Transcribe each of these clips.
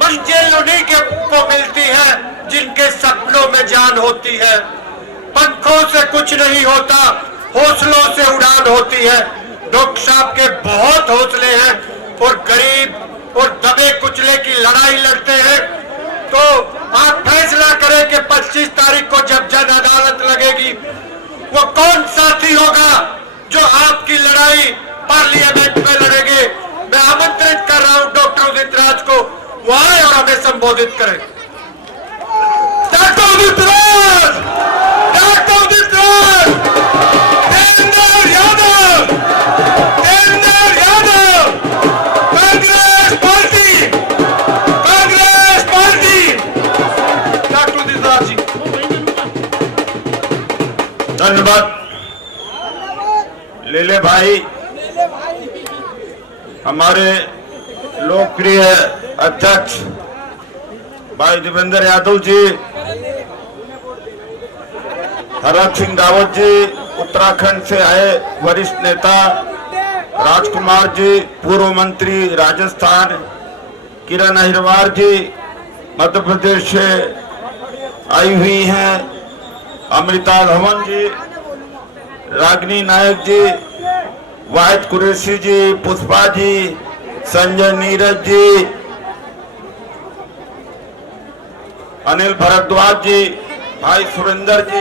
मंजिल उन्हीं को मिलती है जिनके सपनों में जान होती है। पंखों से कुछ नहीं होता, हौसलों से उड़ान होती है। डॉक्टर साहब के बहुत हौसले हैं और गरीब और दबे कुचले की लड़ाई लड़ते हैं। तो आप फैसला करें कि 25 तारीख को जब जन अदालत लगेगी वो कौन साथी होगा जो आपकी लड़ाई पार्लियामेंट में लड़ेंगे। मैं आमंत्रित कर रहा हूं डॉक्टर उदित राज को, वो आए और हमें संबोधित करें। Doctor Udit Raj, doctor Udit Raj, Devendra Yadav, Devendra Yadav, Congress party, Congress party. Doctor Udit Raj ji, धन्यवाद। लेले भाई, हमारे लोकप्रिय अध्यक्ष भाई देवेंद्र यादव जी, हरक सिंह रावत जी, उत्तराखंड से आए वरिष्ठ नेता राजकुमार जी, पूर्व मंत्री राजस्थान, किरण अहिरवार जी मध्य प्रदेश से आई हुई हैं, अमृता धवन जी, रागिनी नायक जी, वाहिद कुरैशी जी, पुष्पा जी, संजय नीरज जी, अनिल भारद्वाज जी, भाई सुरेंद्र जी,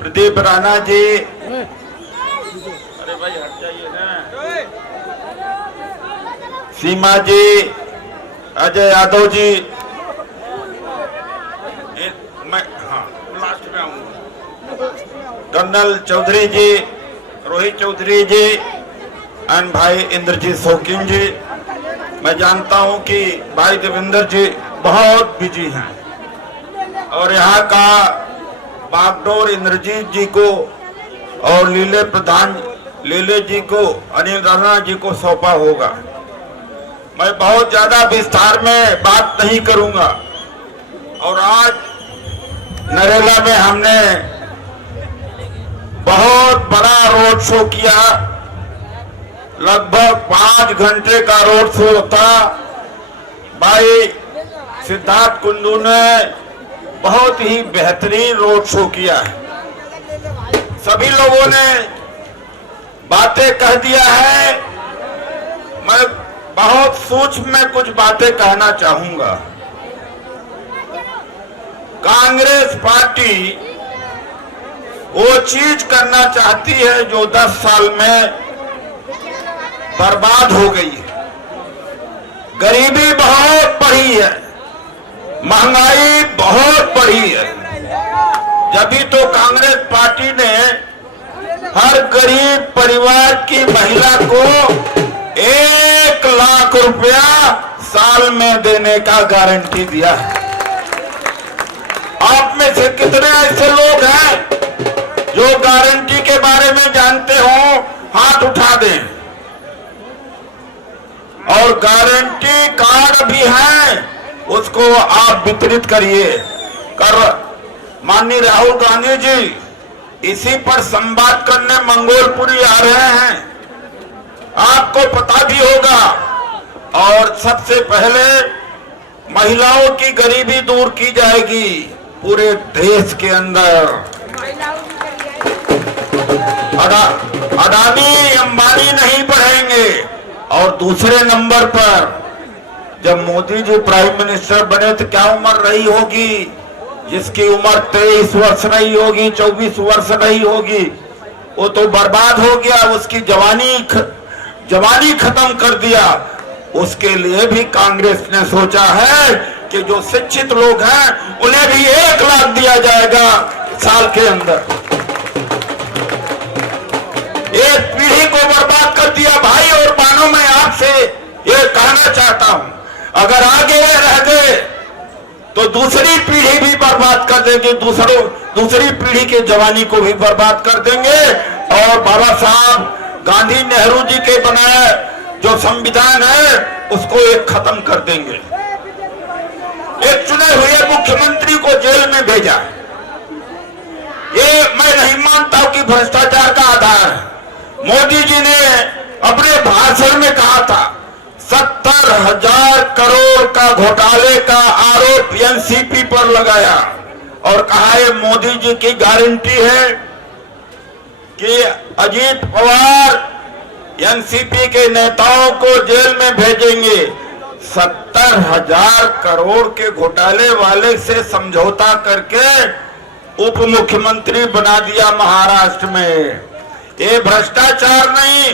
प्रदीप राणा जी, अरे भाई हट जाइए ना, सीमा जी, अजय यादव जी, मैं हाँ लास्ट में आऊंगा, colonel Chaudhary ji, Rohit Chaudhary ji, and भाई इंद्रजीत शौकीन जी। मैं जानता हूं कि भाई देवेंद्र जी बहुत बिजी हैं और यहाँ का बागडोर इंद्रजीत जी को और लीले प्रधान लीले जी को, अनिल राणा जी को सौंपा होगा। मैं बहुत ज्यादा विस्तार में बात नहीं करूंगा। और आज नरेला में हमने बहुत बड़ा रोड शो किया, लगभग 5 घंटे का रोड शो था। भाई सिद्धार्थ कुंडू ने बहुत ही बेहतरीन रोड शो किया है। सभी लोगों ने बातें कह दिया है। मैं बहुत सूक्ष्म में कुछ बातें कहना चाहूंगा। कांग्रेस पार्टी वो चीज करना चाहती है जो 10 साल में बर्बाद हो गई है। गरीबी बहुत बढ़ी है, महंगाई बहुत बढ़ी है। जब तो कांग्रेस पार्टी ने हर गरीब परिवार की महिला को 1 लाख रुपया साल में देने का गारंटी दिया है। आप में से कितने ऐसे लोग हैं जो गारंटी के बारे में जानते हो? हाथ उठा दें। और गारंटी कार्ड भी है, उसको आप वितरित करिए। माननीय राहुल गांधी जी इसी पर संवाद करने मंगोलपुरी आ रहे हैं, आपको पता भी होगा। और सबसे पहले महिलाओं की गरीबी दूर की जाएगी पूरे देश के अंदर। अडानी अंबानी नहीं बढ़ेंगे। और दूसरे नंबर पर जब मोदी जी प्राइम मिनिस्टर बने तो क्या उम्र रही होगी? जिसकी उम्र 23 वर्ष रही होगी, 24 वर्ष रही होगी, वो तो बर्बाद हो गया। उसकी जवानी खत्म कर दिया। उसके लिए भी कांग्रेस ने सोचा है कि जो शिक्षित लोग हैं उन्हें भी 1 लाख दिया जाएगा साल के अंदर। एक पीढ़ी को बर्बाद कर दिया भाई और बहनों, मैं आपसे ये कहना चाहता हूं, अगर आगे रह गए तो दूसरी पीढ़ी भी बर्बाद कर देंगे, दूसरी पीढ़ी के जवानी को भी बर्बाद कर देंगे और बाबा साहब गांधी नेहरू जी के बनाए जो संविधान है उसको एक खत्म कर देंगे। एक चुने हुए मुख्यमंत्री को जेल में भेजा, ये मैं नहीं मानता कि भ्रष्टाचार का आधार है। मोदी जी ने अपने भाषण में कहा था 70,000 करोड़ का घोटाले का आरोप एनसीपी पर लगाया और कहा है मोदी जी की गारंटी है कि अजीत पवार एनसीपी के नेताओं को जेल में भेजेंगे। 70,000 करोड़ के घोटाले वाले से समझौता करके उप मुख्यमंत्री बना दिया महाराष्ट्र में। ये भ्रष्टाचार नहीं,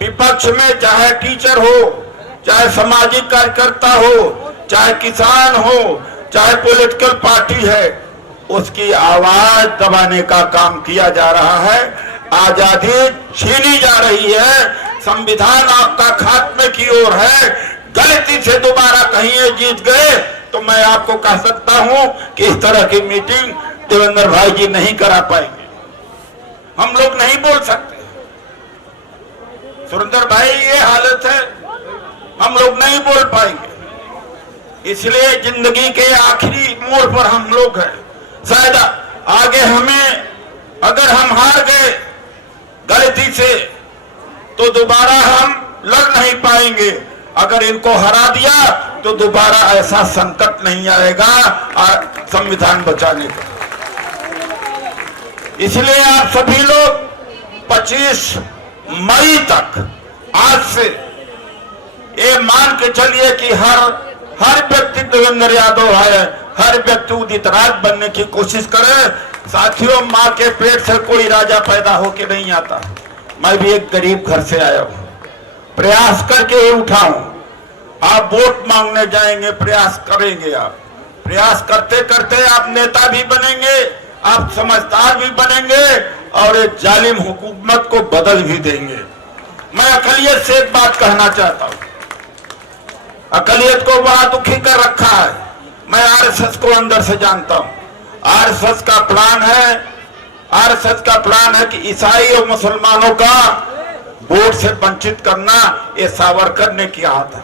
विपक्ष में चाहे टीचर हो, चाहे सामाजिक कार्यकर्ता हो, चाहे किसान हो, चाहे पॉलिटिकल पार्टी है, उसकी आवाज दबाने का काम किया जा रहा है। आजादी छीनी जा रही है, संविधान आपका खात्मे की ओर है। गलती से दोबारा कहीं ये जीत गए तो मैं आपको कह सकता हूं कि इस तरह की मीटिंग देवेंद्र भाई जी नहीं करा पाएंगे, हम लोग नहीं बोल सकते। सुरेंद्र भाई ये हालत है, हम लोग नहीं बोल पाएंगे, इसलिए जिंदगी के आखिरी मोड़ पर हम लोग हैं। शायद आगे हमें, अगर हम हार गए गलती से तो दोबारा हम लड़ नहीं पाएंगे, अगर इनको हरा दिया तो दोबारा ऐसा संकट नहीं आएगा संविधान बचाने का। इसलिए आप सभी लोग 25 मई तक आज से ये मान के चलिए कि हर व्यक्ति देवेंद्र यादव है, हर व्यक्ति उदित राज बनने की कोशिश करे। साथियों, माँ के पेट से कोई राजा पैदा होके नहीं आता। मैं भी एक गरीब घर से आया हूं, प्रयास करके ही उठा हूं। आप वोट मांगने जाएंगे, प्रयास करेंगे, आप प्रयास करते करते आप नेता भी बनेंगे, आप समझदार भी बनेंगे और एक जालिम हुकूमत को बदल भी देंगे। मैं अकलियत से एक बात कहना चाहता हूं, अकलियत को बड़ा दुखी कर रखा है। मैं आरएसएस को अंदर से जानता हूं। आरएसएस का प्लान है कि ईसाई और मुसलमानों का वोट से वंचित करना, ये सावरकर ने किया था।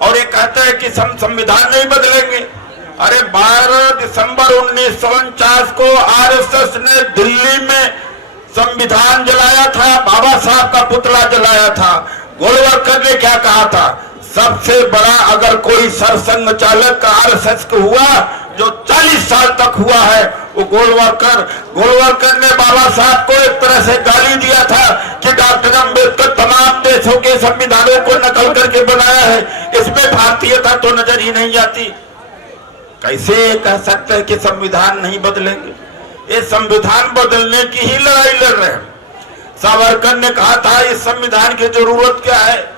और ये कहते हैं कि संविधान नहीं बदलेंगे। अरे 12 दिसंबर 1949 को आरएसएस ने दिल्ली में संविधान जलाया था, बाबा साहब का पुतला जलाया था। गोलवलकर ने क्या कहा था, सबसे बड़ा अगर कोई सरसंघ चालक आरएसएस को हुआ जो 40 साल तक हुआ है वो गोलवलकर ने बाबा साहब को एक तरह से गाली दिया था कि डॉक्टर अम्बेडकर तमाम देशों के संविधानों को नकल करके बनाया है, इसमें भारतीयता तो नजर ही नहीं आती। कैसे कह सकते हैं कि संविधान नहीं बदलेंगे? ये संविधान बदलने की ही लड़ाई लड़ रहे हैं। सावरकर ने कहा था इस संविधान की जरूरत क्या है,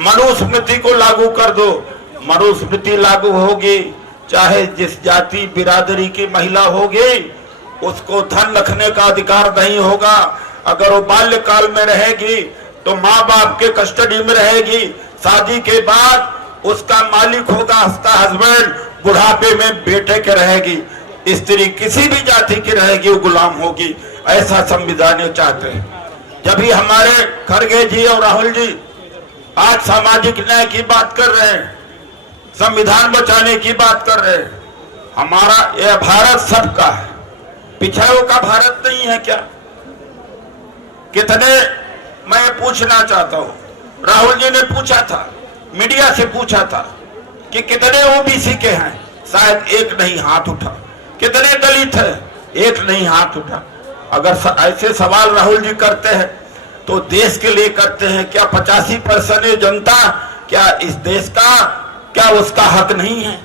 मनुस्मृति को लागू कर दो। मनुस्मृति लागू होगी, चाहे जिस जाति बिरादरी की महिला होगी उसको धन रखने का अधिकार नहीं होगा। अगर वो बाल्यकाल में रहेगी तो माँ बाप के कस्टडी में रहेगी, शादी के बाद उसका मालिक होगा उसका हस्बैंड, बुढ़ापे में बेटे के रहेगी। स्त्री किसी भी जाति की रहेगी वो गुलाम होगी। ऐसा संविधान चाहते हैं। जब भी हमारे खड़गे जी और राहुल जी आज सामाजिक न्याय की बात कर रहे हैं, संविधान बचाने की बात कर रहे हैं, हमारा यह भारत सबका है, पिछड़ों का भारत नहीं है क्या? कितने, मैं पूछना चाहता हूं, राहुल जी ने पूछा था, मीडिया से पूछा था कि कितने ओबीसी के हैं, शायद एक नहीं हाथ उठा। कितने दलित है, एक नहीं हाथ उठा। अगर ऐसे सवाल राहुल जी करते हैं तो देश के लिए करते हैं क्या? 85% जनता क्या इस देश का, क्या उसका हक नहीं है?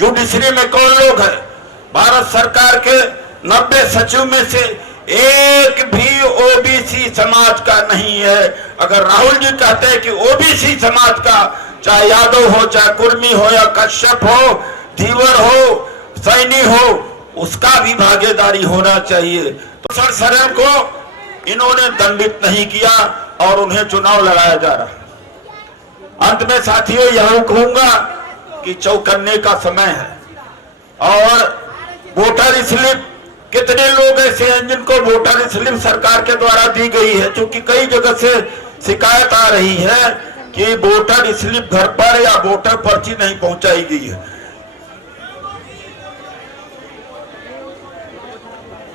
जुडिशरी में कौन लोग है? भारत सरकार के 90 सचिव में से एक भी ओबीसी समाज का नहीं है। अगर राहुल जी कहते हैं कि ओबीसी समाज का, चाहे यादव हो, चाहे कुर्मी हो, या कश्यप हो, धीवर हो, सैनी हो, उसका भी भागीदारी होना चाहिए। तो सर सरन को इन्होंने दंडित नहीं किया और उन्हें चुनाव लड़ाया जा रहा। अंत में साथियों यह कहूंगा कि चौकन्ने का समय है और वोटर स्लिप, कितने लोग ऐसे हैं जिनको वोटर स्लिप सरकार के द्वारा दी गई है, क्योंकि कई जगह से शिकायत आ रही है कि वोटर स्लिप घर पर या वोटर पर्ची नहीं पहुंचाई गई है।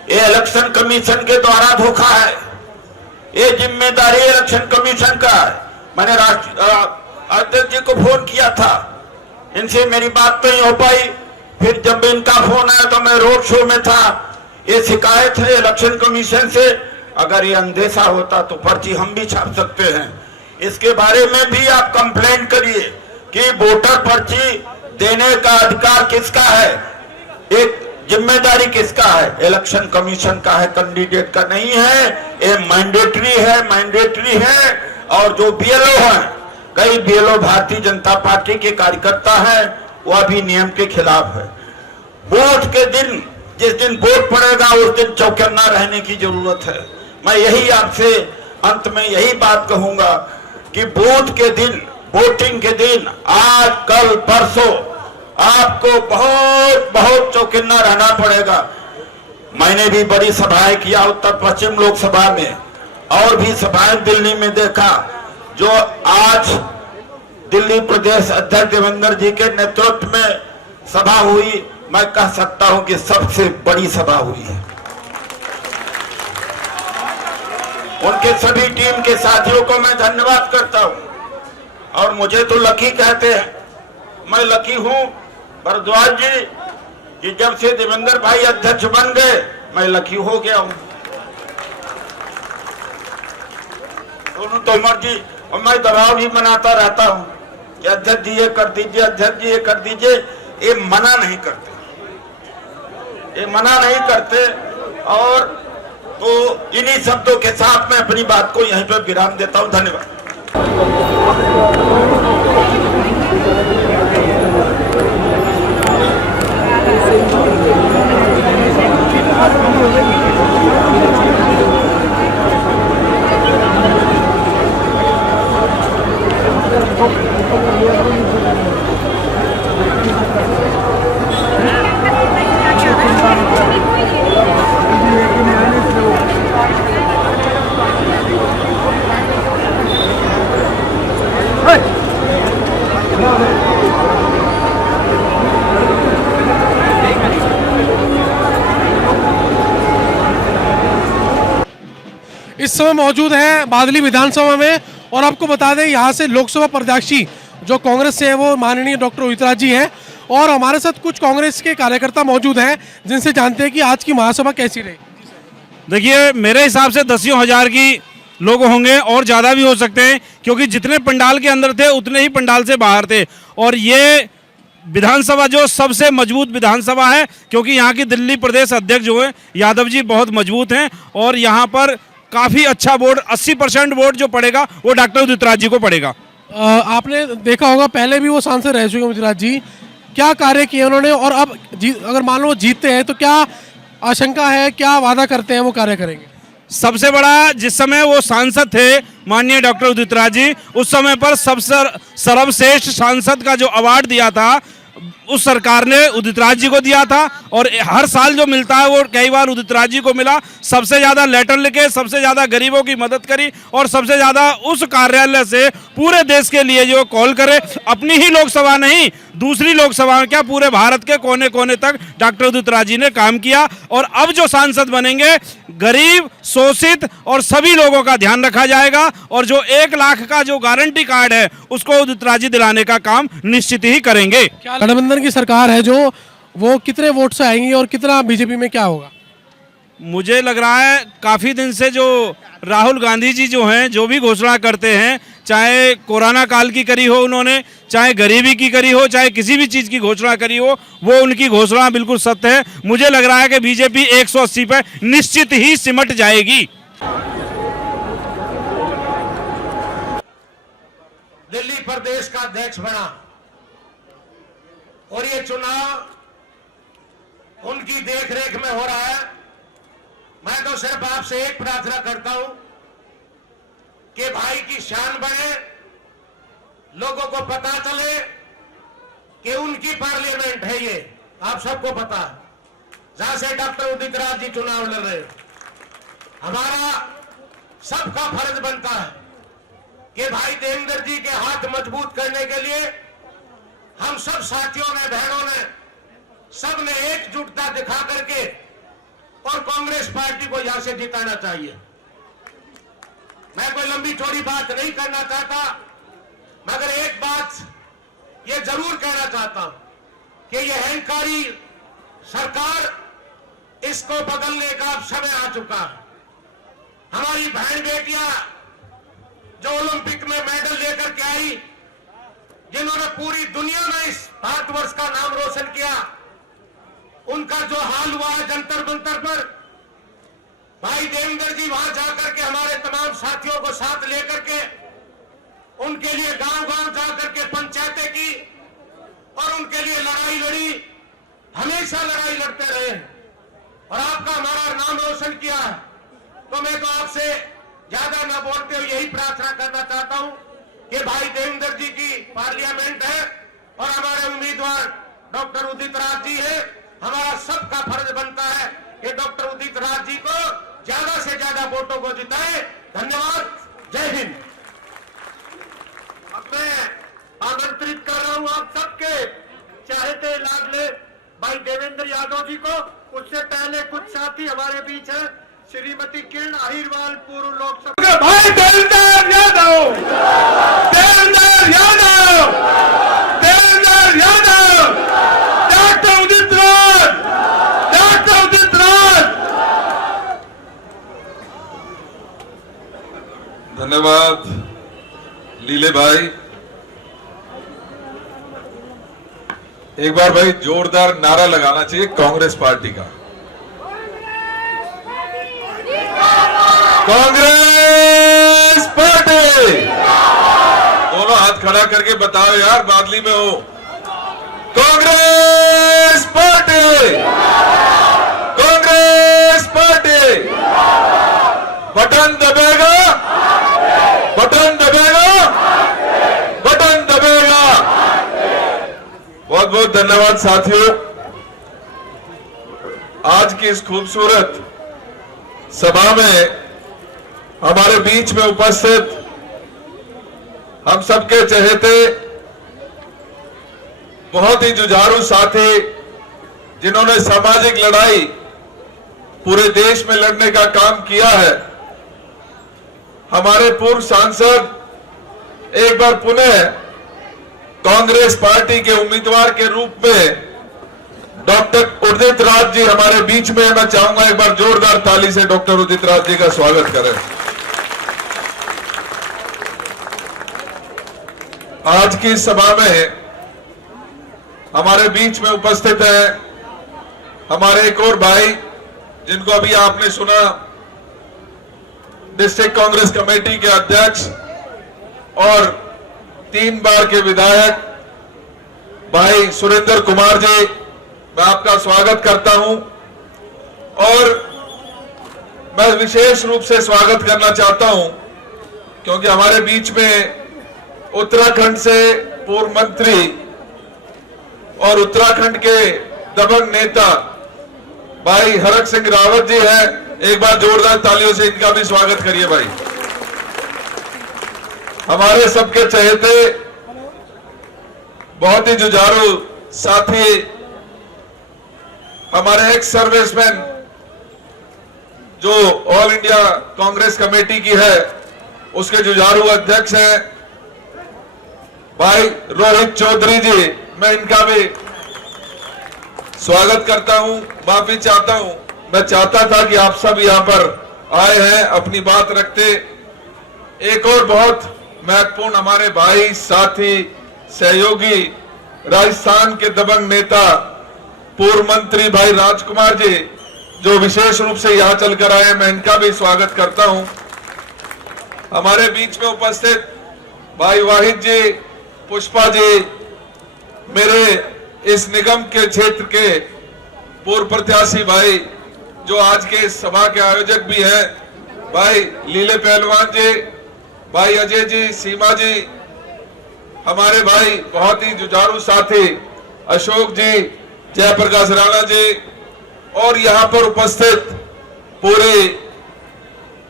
ये इलेक्शन कमीशन के द्वारा धोखा है, ये जिम्मेदारी इलेक्शन कमीशन का है। मैंने अध्यक्ष जी को फोन किया था, इनसे मेरी बात नहीं हो पाई, फिर जब इनका फोन आया तो मैं रोड शो में था। ये शिकायत है इलेक्शन कमीशन से, अगर ये अंदेशा होता तो पर्ची हम भी छाप सकते हैं। इसके बारे में भी आप कंप्लेंट करिए कि वोटर पर्ची देने का अधिकार किसका है, एक जिम्मेदारी किसका है, इलेक्शन कमीशन का है, कैंडिडेट का नहीं है। ये मैंडेटरी है। और जो बीएलओ हैं, कई बीएलओ भारतीय जनता पार्टी के कार्यकर्ता हैं, वह भी नियम के खिलाफ है। वोट के दिन, जिस दिन वोट पड़ेगा उस दिन चौकन्ना रहने की जरूरत है। मैं यही आपसे अंत में यही बात कहूंगा कि वोट के दिन, वोटिंग के दिन, आज कल परसों आपको बहुत बहुत चौकन्ना रहना पड़ेगा। मैंने भी बड़ी सभाएं किया उत्तर पश्चिम लोकसभा में, और भी सभाएं दिल्ली में देखा। जो आज दिल्ली प्रदेश अध्यक्ष देवेंद्र जी के नेतृत्व में सभा हुई, मैं कह सकता हूं कि सबसे बड़ी सभा हुई है। उनके सभी टीम के साथियों को मैं धन्यवाद करता हूं। और मुझे तो लकी कहते हैं, मैं लकी हूं भरद्वाज जी कि जब से देवेंद्र भाई अध्यक्ष बन गए मैं लकी हो गया हूं। सोनू तोमर जी, और मैं दबाव भी बनाता रहता हूं कि अध्यक्ष जी ये कर दीजिए, अध्यक्ष जी ये कर दीजिए। ये मना नहीं करते, ये मना नहीं करते। और तो इन्हीं शब्दों के साथ मैं अपनी बात को यहीं पर विराम देता हूं। धन्यवाद। इस समय मौजूद हैं बादली विधानसभा में, और आपको बता दें यहाँ से लोकसभा प्रत्याशी जो कांग्रेस से है वो माननीय डॉक्टर उदित राज जी हैं, और हमारे साथ कुछ कांग्रेस के कार्यकर्ता मौजूद हैं जिनसे जानते हैं कि आज की महासभा कैसी रही। देखिए, मेरे हिसाब से दसियों हजार की लोग होंगे और ज़्यादा भी हो सकते हैं, क्योंकि जितने पंडाल के अंदर थे उतने ही पंडाल से बाहर थे। और ये विधानसभा जो सबसे मजबूत विधानसभा है, क्योंकि यहाँ की दिल्ली प्रदेश अध्यक्ष जो है यादव जी बहुत मजबूत हैं, और यहाँ पर काफ़ी अच्छा वोट 80% वोट जो पड़ेगा वो डॉक्टर उदित राज जी को पड़ेगा। आपने देखा होगा पहले भी वो सांसद रह चुके उदित राज जी, क्या कार्य किए उन्होंने, और अब अगर मान लो वो जीतते हैं तो क्या आशंका है, क्या वादा करते हैं वो कार्य करेंगे? सबसे बड़ा, जिस समय वो सांसद थे माननीय डॉक्टर उदित राज जी, उस समय पर सबसे सर्वश्रेष्ठ सांसद का जो अवार्ड दिया था उस सरकार ने उदित राज जी को दिया था, और हर साल जो मिलता है वो कई बार उदित राज जी को मिला। सबसे ज़्यादा लेटर लिखे, सबसे ज़्यादा गरीबों की मदद करी, और सबसे ज़्यादा उस कार्यालय से पूरे देश के लिए जो कॉल करे, अपनी ही लोकसभा नहीं दूसरी लोकसभा में क्या पूरे भारत के कोने कोने तक डॉक्टर उदित राज जी ने काम किया। और अब जो सांसद बनेंगे, गरीब, शोषित और सभी लोगों का ध्यान रखा जाएगा, और जो 1 लाख का जो गारंटी कार्ड है उसको उदित राज जी दिलाने का काम निश्चित ही करेंगे। गठबंधन की सरकार है जो, वो कितने वोट से आएंगी और कितना बीजेपी में क्या होगा? मुझे लग रहा है काफ़ी दिन से जो राहुल गांधी जी जो हैं, जो भी घोषणा करते हैं, चाहे कोरोना काल की करी हो उन्होंने, चाहे गरीबी की करी हो, चाहे किसी भी चीज की घोषणा करी हो, वो उनकी घोषणा बिल्कुल सत्य है। मुझे लग रहा है कि बीजेपी 180 पे निश्चित ही सिमट जाएगी। दिल्ली प्रदेश का अध्यक्ष बना और ये चुनाव उनकी देखरेख में हो रहा है। मैं तो सिर्फ आपसे एक प्रार्थना करता हूं कि भाई की शान बढ़े, लोगों को पता चले कि उनकी पार्लियामेंट है ये। आप सबको पता है जहां से डॉक्टर उदित राज जी चुनाव लड़ रहे। हमारा सबका फर्ज बनता है कि भाई देवेंद्र जी के हाथ मजबूत करने के लिए हम सब साथियों ने, बहनों ने, सब ने एकजुटता दिखा करके और कांग्रेस पार्टी को यहां से जिताना चाहिए। मैं कोई लंबी चौड़ी बात नहीं करना चाहता, मगर एक बात ये जरूर कहना चाहता हूं कि ये अहंकारी सरकार, इसको बदलने का अब समय आ चुका है। हमारी बहन बेटियां जो ओलंपिक में मेडल लेकर के आई, जिन्होंने पूरी दुनिया में इस भारतवर्ष का नाम रोशन किया, उनका जो हाल हुआ है जंतर मंतर पर, भाई देवेंद्र जी वहां जाकर के हमारे तमाम साथियों को साथ लेकर के उनके लिए गांव-गांव जाकर के पंचायतें की और उनके लिए लड़ाई लड़ी, हमेशा लड़ाई लड़ते रहे और आपका हमारा नाम रोशन किया। तो मैं तो आपसे ज्यादा न बोलते हुए यही प्रार्थना करना चाहता हूं कि भाई देवेंद्र जी की पार्लियामेंट है और हमारे उम्मीदवार डॉक्टर उदित राज जी है। हमारा सबका फर्ज बनता है कि डॉक्टर उदित राज जी को ज्यादा से ज्यादा वोटों को जिताए। धन्यवाद, जय हिंद। अब मैं आमंत्रित कर रहा हूं आप सबके चाहते लाडले भाई देवेंद्र यादव जी को। उससे पहले कुछ साथी हमारे बीच है, श्रीमती किरण अहिरवाल, पूर्व लोकसभा। भाई देवेंद्र यादव, देवेंद्र यादव, देवेंद्र यादव, डॉक्टर उदित राज, डॉक्टर उदित राज। धन्यवाद लीले भाई। एक बार भाई जोरदार नारा लगाना चाहिए कांग्रेस पार्टी का। कांग्रेस पार्टी, दोनों हाथ खड़ा करके बताओ यार, बादली में हो। Congress party, Congress party. Button दबेगा, बटन दबेगा, बटन दबेगा। बहुत बहुत धन्यवाद साथियों। आज की इस खूबसूरत सभा में हमारे बीच में उपस्थित हम सबके चहेते बहुत ही जुझारू साथी, जिन्होंने सामाजिक लड़ाई पूरे देश में लड़ने का काम किया है, हमारे पूर्व सांसद एक बार पुनः कांग्रेस पार्टी के उम्मीदवार के रूप में डॉक्टर उदित राज जी हमारे बीच में। मैं चाहूंगा एक बार जोरदार ताली से डॉक्टर उदित राज जी का स्वागत करें। आज की सभा में हमारे बीच में उपस्थित है हमारे एक और भाई, जिनको अभी आपने सुना, डिस्ट्रिक्ट कांग्रेस कमेटी के अध्यक्ष और 3 बार के विधायक भाई सुरेंद्र कुमार जी। मैं आपका स्वागत करता हूं और मैं विशेष रूप से स्वागत करना चाहता हूं क्योंकि हमारे बीच में उत्तराखंड से पूर्व मंत्री और उत्तराखंड के दबंग नेता भाई हरक सिंह रावत जी हैं। एक बार जोरदार तालियों से इनका भी स्वागत करिए भाई। हमारे सबके चहेते बहुत ही जुझारू साथी, हमारे एक्स सर्विसमैन जो ऑल इंडिया कांग्रेस कमेटी की है, उसके जुझारू अध्यक्ष हैं भाई रोहित चौधरी जी। मैं इनका भी स्वागत करता हूं, माफी चाहता हूं। मैं चाहता था कि आप सब यहां पर आए हैं, अपनी बात रखते। एक और बहुत महत्वपूर्ण हमारे भाई, साथी, सहयोगी, राजस्थान के दबंग नेता, पूर्व मंत्री भाई राजकुमार जी, जो विशेष रूप से यहां चलकर आए, मैं इनका भी स्वागत करता हूं। हमारे बीच में उपस्थित भाई वाहिद जी, पुष्पा जी, मेरे इस निगम के क्षेत्र के पूर्व प्रत्याशी भाई, जो आज के इस सभा के आयोजक भी हैं, भाई लीले पहलवान जी, भाई अजय जी, सीमा जी, हमारे भाई बहुत ही जुझारू साथी अशोक जी, जयप्रकाश राणा जी, और यहाँ पर उपस्थित पूरे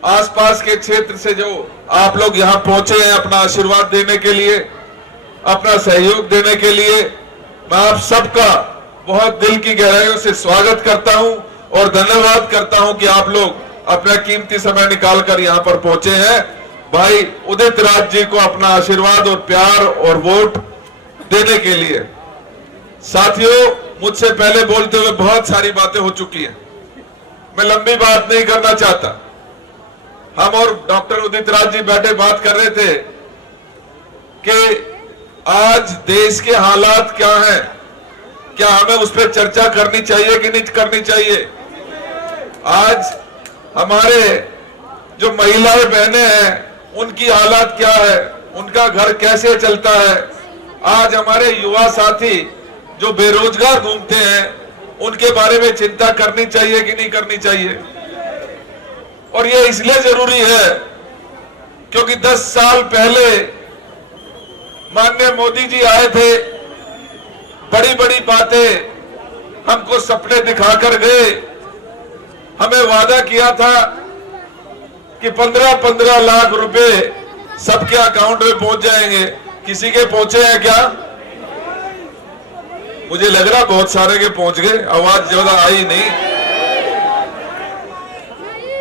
आसपास के क्षेत्र से जो आप लोग यहाँ पहुंचे हैं अपना आशीर्वाद देने के लिए, अपना सहयोग देने के लिए, मैं आप सबका बहुत दिल की गहराइयों से स्वागत करता हूं और धन्यवाद करता हूं कि आप लोग अपना कीमती समय निकालकर यहाँ पर पहुंचे हैं। भाई उदित राज जी को अपना आशीर्वाद और प्यार और वोट देने के लिए। साथियों, मुझसे पहले बोलते हुए बहुत सारी बातें हो चुकी हैं, मैं लंबी बात नहीं करना चाहता। हम और डॉक्टर उदित राज जी बैठे बात कर रहे थे कि आज देश के हालात क्या हैं, क्या हमें उस पर चर्चा करनी चाहिए कि नहीं करनी चाहिए। आज हमारे जो महिलाएं बहनें हैं उनकी हालात क्या है, उनका घर कैसे चलता है। आज हमारे युवा साथी जो बेरोजगार घूमते हैं उनके बारे में चिंता करनी चाहिए कि नहीं करनी चाहिए। और ये इसलिए जरूरी है क्योंकि 10 साल पहले माननीय मोदी जी आए थे, बड़ी बड़ी बातें हमको सपने दिखाकर गए, हमें वादा किया था कि 15-15 लाख रुपए सबके अकाउंट में पहुंच जाएंगे। किसी के पहुंचे हैं क्या? मुझे लग रहा बहुत सारे के पहुंच गए, आवाज ज्यादा आई नहीं।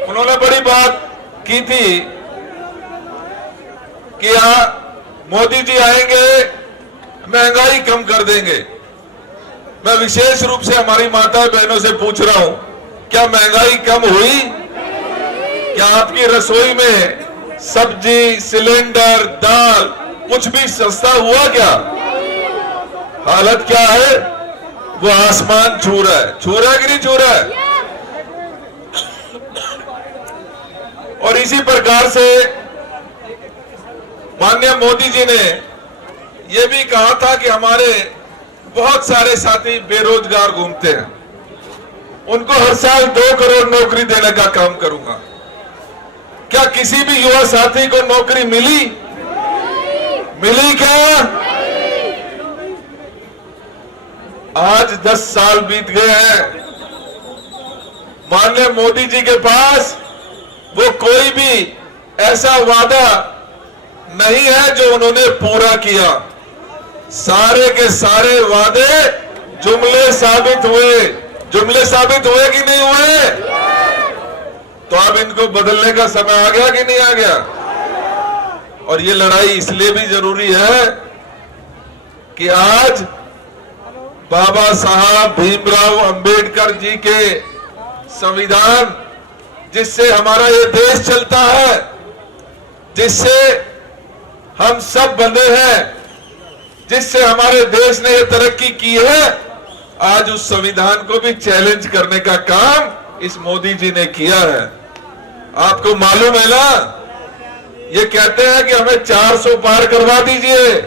उन्होंने बड़ी बात की थी कि यहां मोदी जी आएंगे, महंगाई कम कर देंगे। मैं विशेष रूप से हमारी माता बहनों से पूछ रहा हूं, क्या महंगाई कम हुई? क्या आपकी रसोई में सब्जी, सिलेंडर, दाल कुछ भी सस्ता हुआ क्या? हालत क्या है? वो आसमान छू रहा है। छू रहा है कि नहीं छू रहा है? और इसी प्रकार से माननीय मोदी जी ने यह भी कहा था कि हमारे बहुत सारे साथी बेरोजगार घूमते हैं, उनको हर साल 2 करोड़ नौकरी देने का काम करूंगा। क्या किसी भी युवा साथी को नौकरी मिली? मिली क्या? आज 10 साल बीत गए हैं, माननीय मोदी जी के पास वो कोई भी ऐसा वादा नहीं है जो उन्होंने पूरा किया। सारे के सारे वादे जुमले साबित हुए। जुमले साबित हुए कि नहीं हुए? तो अब इनको बदलने का समय आ गया कि नहीं आ गया? और ये लड़ाई इसलिए भी जरूरी है कि आज बाबा साहब भीमराव अंबेडकर जी के संविधान, जिससे हमारा ये देश चलता है, जिससे हम सब बंधे हैं, जिससे हमारे देश ने ये तरक्की की है, आज उस संविधान को भी चैलेंज करने का काम इस मोदी जी ने किया है। आपको मालूम है ना, ये कहते हैं कि हमें 400 पार करवा दीजिए,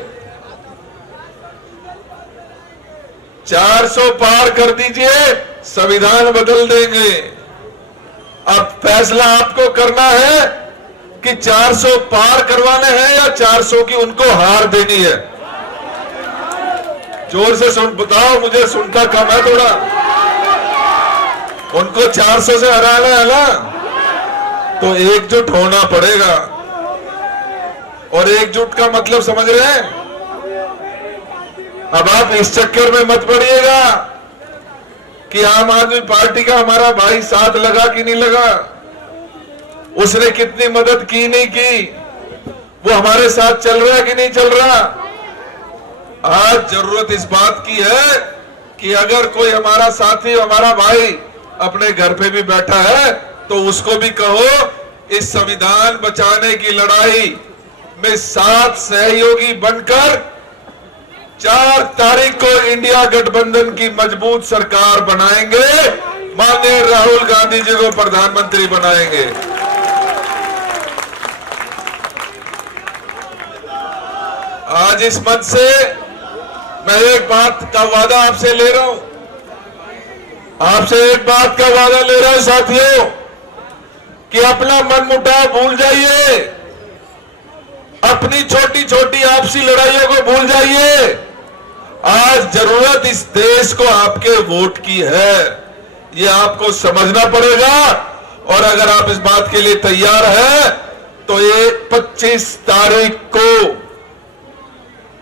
400 पार कर दीजिए, संविधान बदल देंगे। अब फैसला आपको करना है कि 400 पार करवाने हैं या 400 की उनको हार देनी है। जोर से सुन, बताओ, मुझे सुनता कम है थोड़ा। उनको 400 से हराना है ना, तो एकजुट होना पड़ेगा। और एकजुट का मतलब समझ रहे हैं? अब आप इस चक्कर में मत पड़िएगा कि आम आदमी पार्टी का हमारा भाई साथ लगा कि नहीं लगा, उसने कितनी मदद की नहीं की, वो हमारे साथ चल रहा है कि नहीं चल रहा। आज जरूरत इस बात की है कि अगर कोई हमारा साथी, हमारा भाई अपने घर पे भी बैठा है तो उसको भी कहो, इस संविधान बचाने की लड़ाई में 7 सहयोगी बनकर 4 तारीख को इंडिया गठबंधन की मजबूत सरकार बनाएंगे, माननीय राहुल गांधी जी को प्रधानमंत्री बनाएंगे। आज इस मंच से मैं एक बात का वादा आपसे ले रहा हूं, आपसे एक बात का वादा ले रहा हूं साथियों, कि अपना मनमुटाव भूल जाइए, अपनी छोटी छोटी आपसी लड़ाइयों को भूल जाइए। आज जरूरत इस देश को आपके वोट की है, ये आपको समझना पड़ेगा। और अगर आप इस बात के लिए तैयार हैं तो ये 25 तारीख को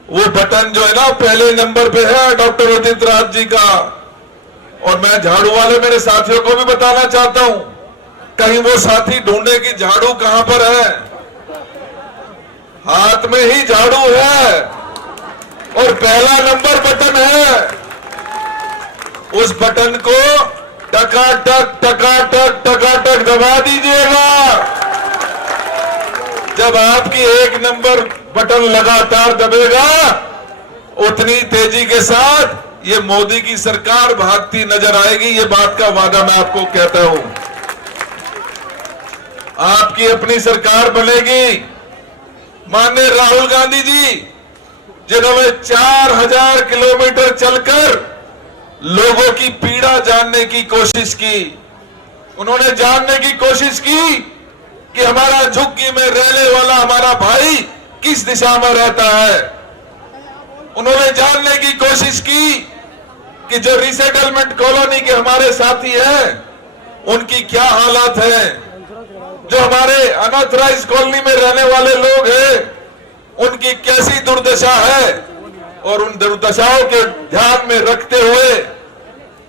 वो बटन जो है ना पहले नंबर पे है डॉक्टर उदित राज जी का, और मैं झाड़ू वाले मेरे साथियों को भी बताना चाहता हूं, कहीं वो साथी ढूंढे कि झाड़ू कहां पर है। हाथ में ही झाड़ू है और पहला नंबर बटन है, उस बटन को टकाटक टकाटक टकाटक दबा दीजिएगा। जब आपकी 1 नंबर बटन लगातार दबेगा, उतनी तेजी के साथ ये मोदी की सरकार भागती नजर आएगी। ये बात का वादा मैं आपको कहता हूं, आपकी अपनी सरकार बनेगी। माननीय राहुल गांधी जी, जिन्होंने 4000 किलोमीटर चलकर लोगों की पीड़ा जानने की कोशिश की, उन्होंने जानने की कोशिश की कि हमारा झुग्गी में रहने वाला हमारा भाई किस दिशा में रहता है। उन्होंने जानने की कोशिश की कि जो रिसेटलमेंट कॉलोनी के हमारे साथी हैं उनकी क्या हालत है, जो हमारे अनऑथराइज्ड कॉलोनी में रहने वाले लोग हैं उनकी कैसी दुर्दशा है। और उन दुर्दशाओं के ध्यान में रखते हुए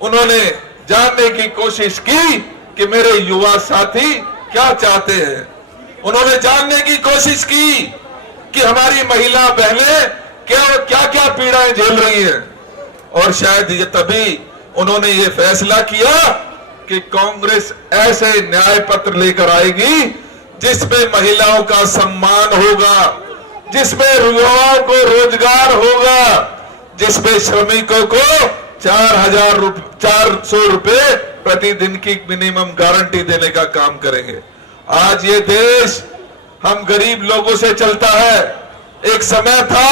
उन्होंने जानने की कोशिश की कि मेरे युवा साथी क्या चाहते हैं। उन्होंने जानने की कोशिश की कि हमारी महिला बहनें क्या क्या पीड़ाएं झेल रही हैं। और शायद ये तभी उन्होंने ये फैसला किया कि कांग्रेस ऐसे न्याय पत्र लेकर आएगी जिसमें महिलाओं का सम्मान होगा, जिसमें युवाओं को रोजगार होगा, जिसमें श्रमिकों को 400 रुपए प्रतिदिन की मिनिमम गारंटी देने का काम करेंगे। आज ये देश हम गरीब लोगों से चलता है। एक समय था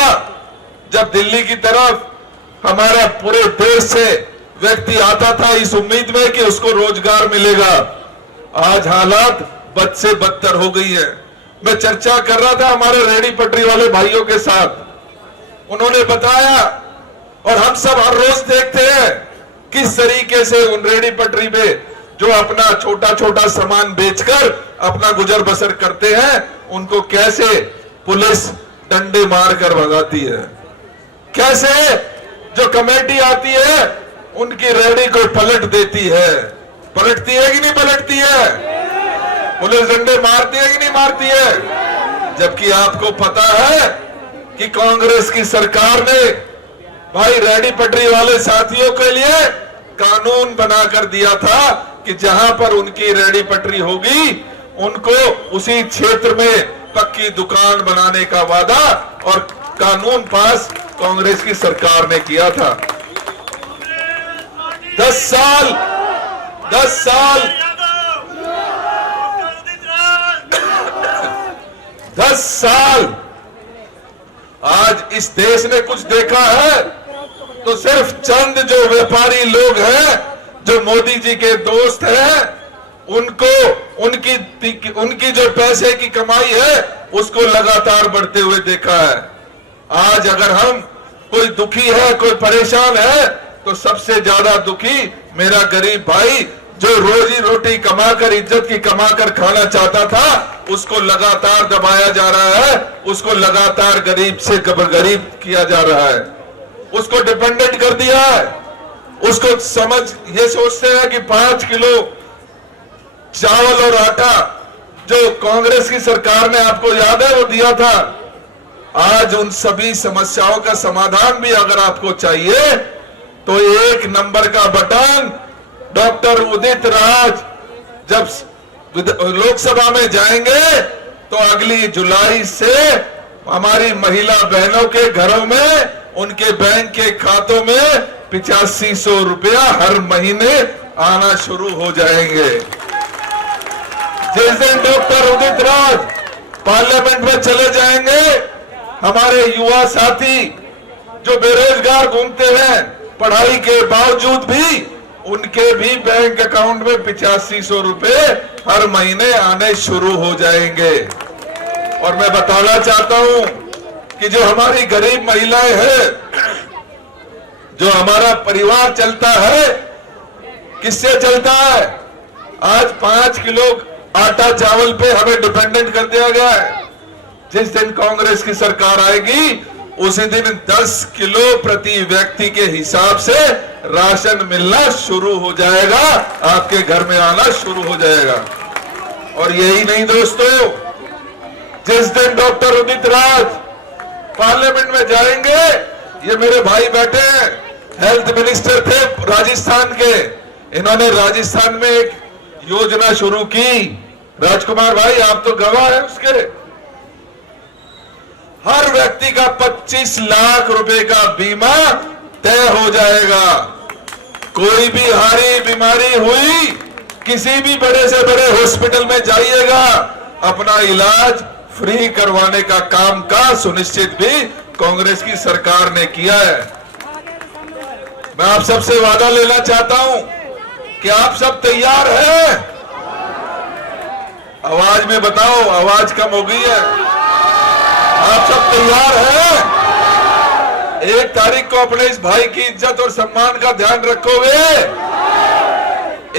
जब दिल्ली की तरफ हमारा पूरे देश से व्यक्ति आता था इस उम्मीद में कि उसको रोजगार मिलेगा। आज हालात बद से बदतर हो गई है। मैं चर्चा कर रहा था हमारे रेहड़ी पटरी वाले भाइयों के साथ, उन्होंने बताया और हम सब हर रोज देखते हैं किस तरीके से उन रेहड़ी पटरी पे जो अपना छोटा छोटा सामान बेचकर अपना गुजर बसर करते हैं उनको कैसे पुलिस डंडे मारकर भगाती है, कैसे जो कमेटी आती है उनकी रेहड़ी को पलट देती है। पलटती है कि नहीं पलटती है? पुलिस डंडे मारती है कि नहीं मारती है? जबकि आपको पता है कि कांग्रेस की सरकार ने भाई रेहड़ी पटरी वाले साथियों के लिए कानून बनाकर दिया था कि जहां पर उनकी रेहड़ी पटरी होगी उनको उसी क्षेत्र में पक्की दुकान बनाने का वादा और कानून पास कांग्रेस की सरकार ने किया था। 10 साल आज इस देश ने कुछ देखा है तो सिर्फ चंद जो व्यापारी लोग हैं जो मोदी जी के दोस्त हैं उनको उनकी जो पैसे की कमाई है उसको लगातार बढ़ते हुए देखा है। आज अगर हम कोई दुखी है, कोई परेशान है तो सबसे ज्यादा दुखी मेरा गरीब भाई जो रोजी रोटी कमाकर इज्जत की कमाकर खाना चाहता था उसको लगातार दबाया जा रहा है, उसको लगातार गरीब से गरीब किया जा रहा है, उसको डिपेंडेंट कर दिया है। उसको समझ ये सोचते हैं कि 5 किलो चावल और आटा जो कांग्रेस की सरकार ने आपको याद है वो दिया था। आज उन सभी समस्याओं का समाधान भी अगर आपको चाहिए तो 1 नंबर का बटन डॉक्टर उदित राज जब लोकसभा में जाएंगे तो अगली जुलाई से हमारी महिला बहनों के घरों में, उनके बैंक के खातों में 8500 रुपया हर महीने आना शुरू हो जाएंगे। जिस दिन डॉक्टर उदित राज पार्लियामेंट में चले जाएंगे, हमारे युवा साथी जो बेरोजगार घूमते हैं पढ़ाई के बावजूद भी, उनके भी बैंक अकाउंट में 8500 रुपए हर महीने आने शुरू हो जाएंगे। और मैं बताना चाहता हूं कि जो हमारी गरीब महिलाएं हैं, जो हमारा परिवार चलता है, किससे चलता है? आज 5 किलो आटा चावल पे हमें डिपेंडेंट कर दिया गया है। जिस दिन कांग्रेस की सरकार आएगी, उसी दिन 10 किलो प्रति व्यक्ति के हिसाब से राशन मिलना शुरू हो जाएगा, आपके घर में आना शुरू हो जाएगा। और यही नहीं दोस्तों, जिस दिन डॉक्टर उदित राज पार्लियामेंट में जाएंगे, ये मेरे भाई बैठे हैं, हेल्थ मिनिस्टर थे राजस्थान के, इन्होंने राजस्थान में एक योजना शुरू की। राजकुमार भाई आप तो गवाह है उसके, हर व्यक्ति का 25 लाख रुपए का बीमा तय हो जाएगा। कोई भी हारी बीमारी हुई, किसी भी बड़े से बड़े हॉस्पिटल में जाइएगा, अपना इलाज फ्री करवाने का काम का सुनिश्चित भी कांग्रेस की सरकार ने किया है। मैं आप सबसे वादा लेना चाहता हूं कि आप सब तैयार हैं? आवाज में बताओ, आवाज कम हो गई है। आप सब तैयार हैं? 1 तारीख को अपने इस भाई की इज्जत और सम्मान का ध्यान रखोगे?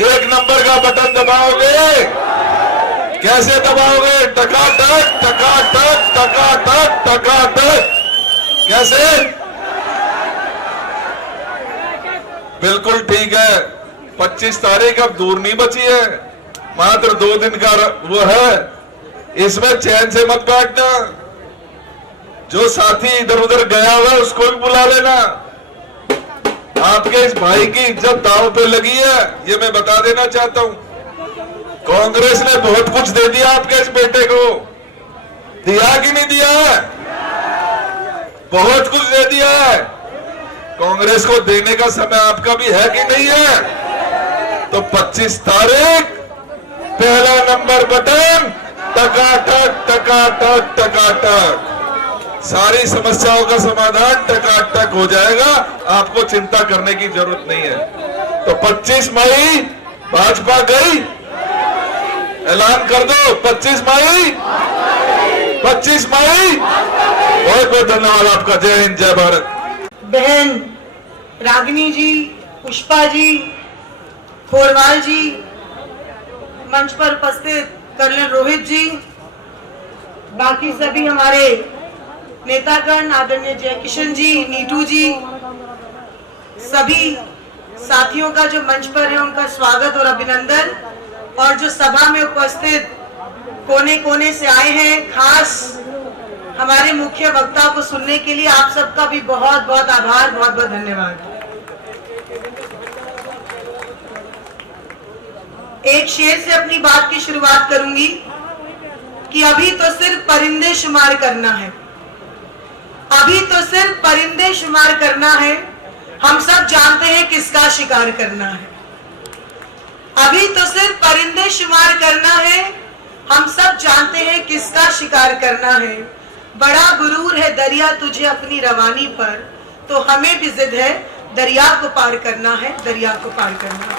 1 नंबर का बटन दबाओगे? कैसे दबाओगे? टकाटक टकाटक टकाटक टकाटक। कैसे? बिल्कुल ठीक है। 25 तारीख अब दूर नहीं बची है, मात्र 2 दिन का वो है। इसमें चैन से मत बैठना, जो साथी इधर उधर गया हुआ है उसको भी बुला लेना। आपके इस भाई की इज्जत दांव पे लगी है, ये मैं बता देना चाहता हूं। कांग्रेस ने बहुत कुछ दे दिया आपके इस बेटे को, दिया कि नहीं दिया है? बहुत कुछ दे दिया है। कांग्रेस को देने का समय आपका भी है कि नहीं है? तो 25 तारीख पहला नंबर बटन, टकाटक टकाटक टकाटक, सारी समस्याओं का समाधान टकाटक हो जाएगा, आपको चिंता करने की जरूरत नहीं है। तो 25 मई भाजपा गई, ऐलान कर दो 25 मई, 25 मई। बहुत बहुत धन्यवाद आपका। जय हिंद, जय भारत। बहन रागिनी जी, पुष्पा जी, खोरवाल जी, मंच पर उपस्थित कर्नल रोहित जी, बाकी सभी हमारे नेतागण, आदरणीय जयकिशन जी, नीटू जी, सभी साथियों का जो मंच पर है उनका स्वागत और अभिनंदन। और जो सभा में उपस्थित कोने कोने से आए हैं, खास हमारे मुख्य वक्ता को सुनने के लिए, आप सबका भी बहुत बहुत आभार, बहुत बहुत धन्यवाद। एक शेर से अपनी बात की शुरुआत करूंगी कि अभी तो सिर्फ परिंदे शुमार करना है, अभी तो सिर्फ परिंदे शुमार करना है, हम सब जानते हैं किसका शिकार करना है। अभी तो सिर्फ परिंदे शुमार करना है, हम सब जानते हैं किसका शिकार करना है। बड़ा गुरूर है दरिया तुझे अपनी रवानी पर, तो हमें भी जिद है दरिया को पार करना है, दरिया को पार करना है।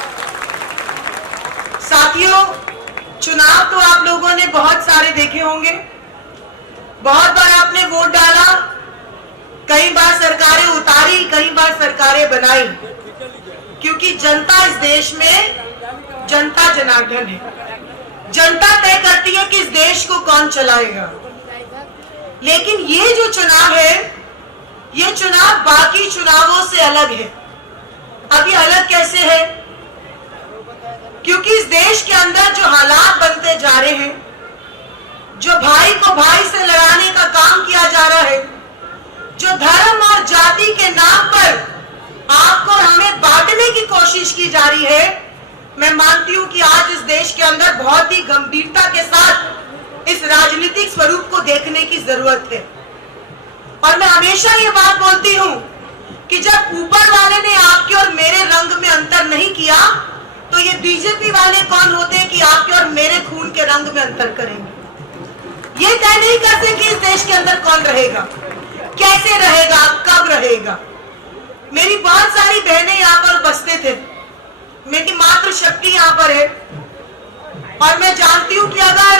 साथियों, चुनाव तो आप लोगों ने बहुत सारे देखे होंगे, बहुत बार आपने वोट डाला, कई बार सरकारें उतारी, कई बार सरकारें बनाई, क्योंकि जनता इस देश में जनता जनार्दन है। जनता तय करती है कि इस देश को कौन चलाएगा। लेकिन ये जो चुनाव है, ये चुनाव बाकी चुनावों से अलग है। अब ये अलग कैसे है? क्योंकि इस देश के अंदर जो हालात बनते जा रहे हैं, जो भाई को भाई से लड़ाने का काम किया जा रहा है, जो धर्म और जाति के नाम पर आपको और हमें बांटने की कोशिश की जा रही है, मैं मानती हूं कि आज इस देश के अंदर बहुत ही गंभीरता के साथ इस राजनीतिक स्वरूप को देखने की जरूरत है। और मैं हमेशा ये बात बोलती हूं कि जब ऊपर वाले ने आपके और मेरे रंग में अंतर नहीं किया तो ये बीजेपी वाले कौन होते हैं कि आपके और मेरे खून के रंग में अंतर करेंगे। ये तय नहीं करते कि इस देश के अंदर कौन रहेगा, कैसे रहेगा, कब रहेगा। मेरी बहुत सारी बहनें यहाँ पर उपस्थित थे, मेरी मातृशक्ति यहाँ पर है और मैं जानती हूं कि अगर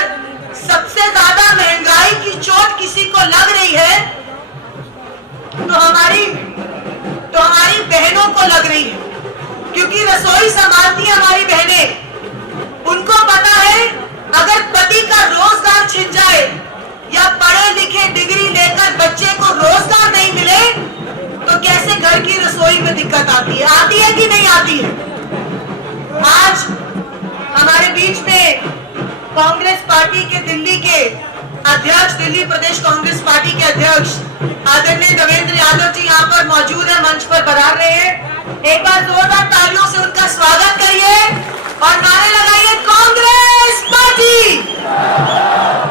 सबसे ज्यादा महंगाई की चोट किसी को लग रही है तो हमारी बहनों को लग रही है, क्योंकि रसोई संभालती है हमारी बहनें। उनको पता है अगर पति का रोजगार छिन जाए या पढ़े लिखे डिग्री लेकर बच्चे को रोजगार नहीं मिले तो कैसे घर की रसोई में दिक्कत आती है कि नहीं आती है। आज हमारे बीच में कांग्रेस पार्टी के दिल्ली के अध्यक्ष, दिल्ली प्रदेश कांग्रेस पार्टी के अध्यक्ष आदरणीय देवेंद्र यादव जी यहाँ पर मौजूद है, मंच पर पधार रहे हैं। एक बार जोरदार तालियों से उनका स्वागत करिए और नारे लगाइए, Congress party,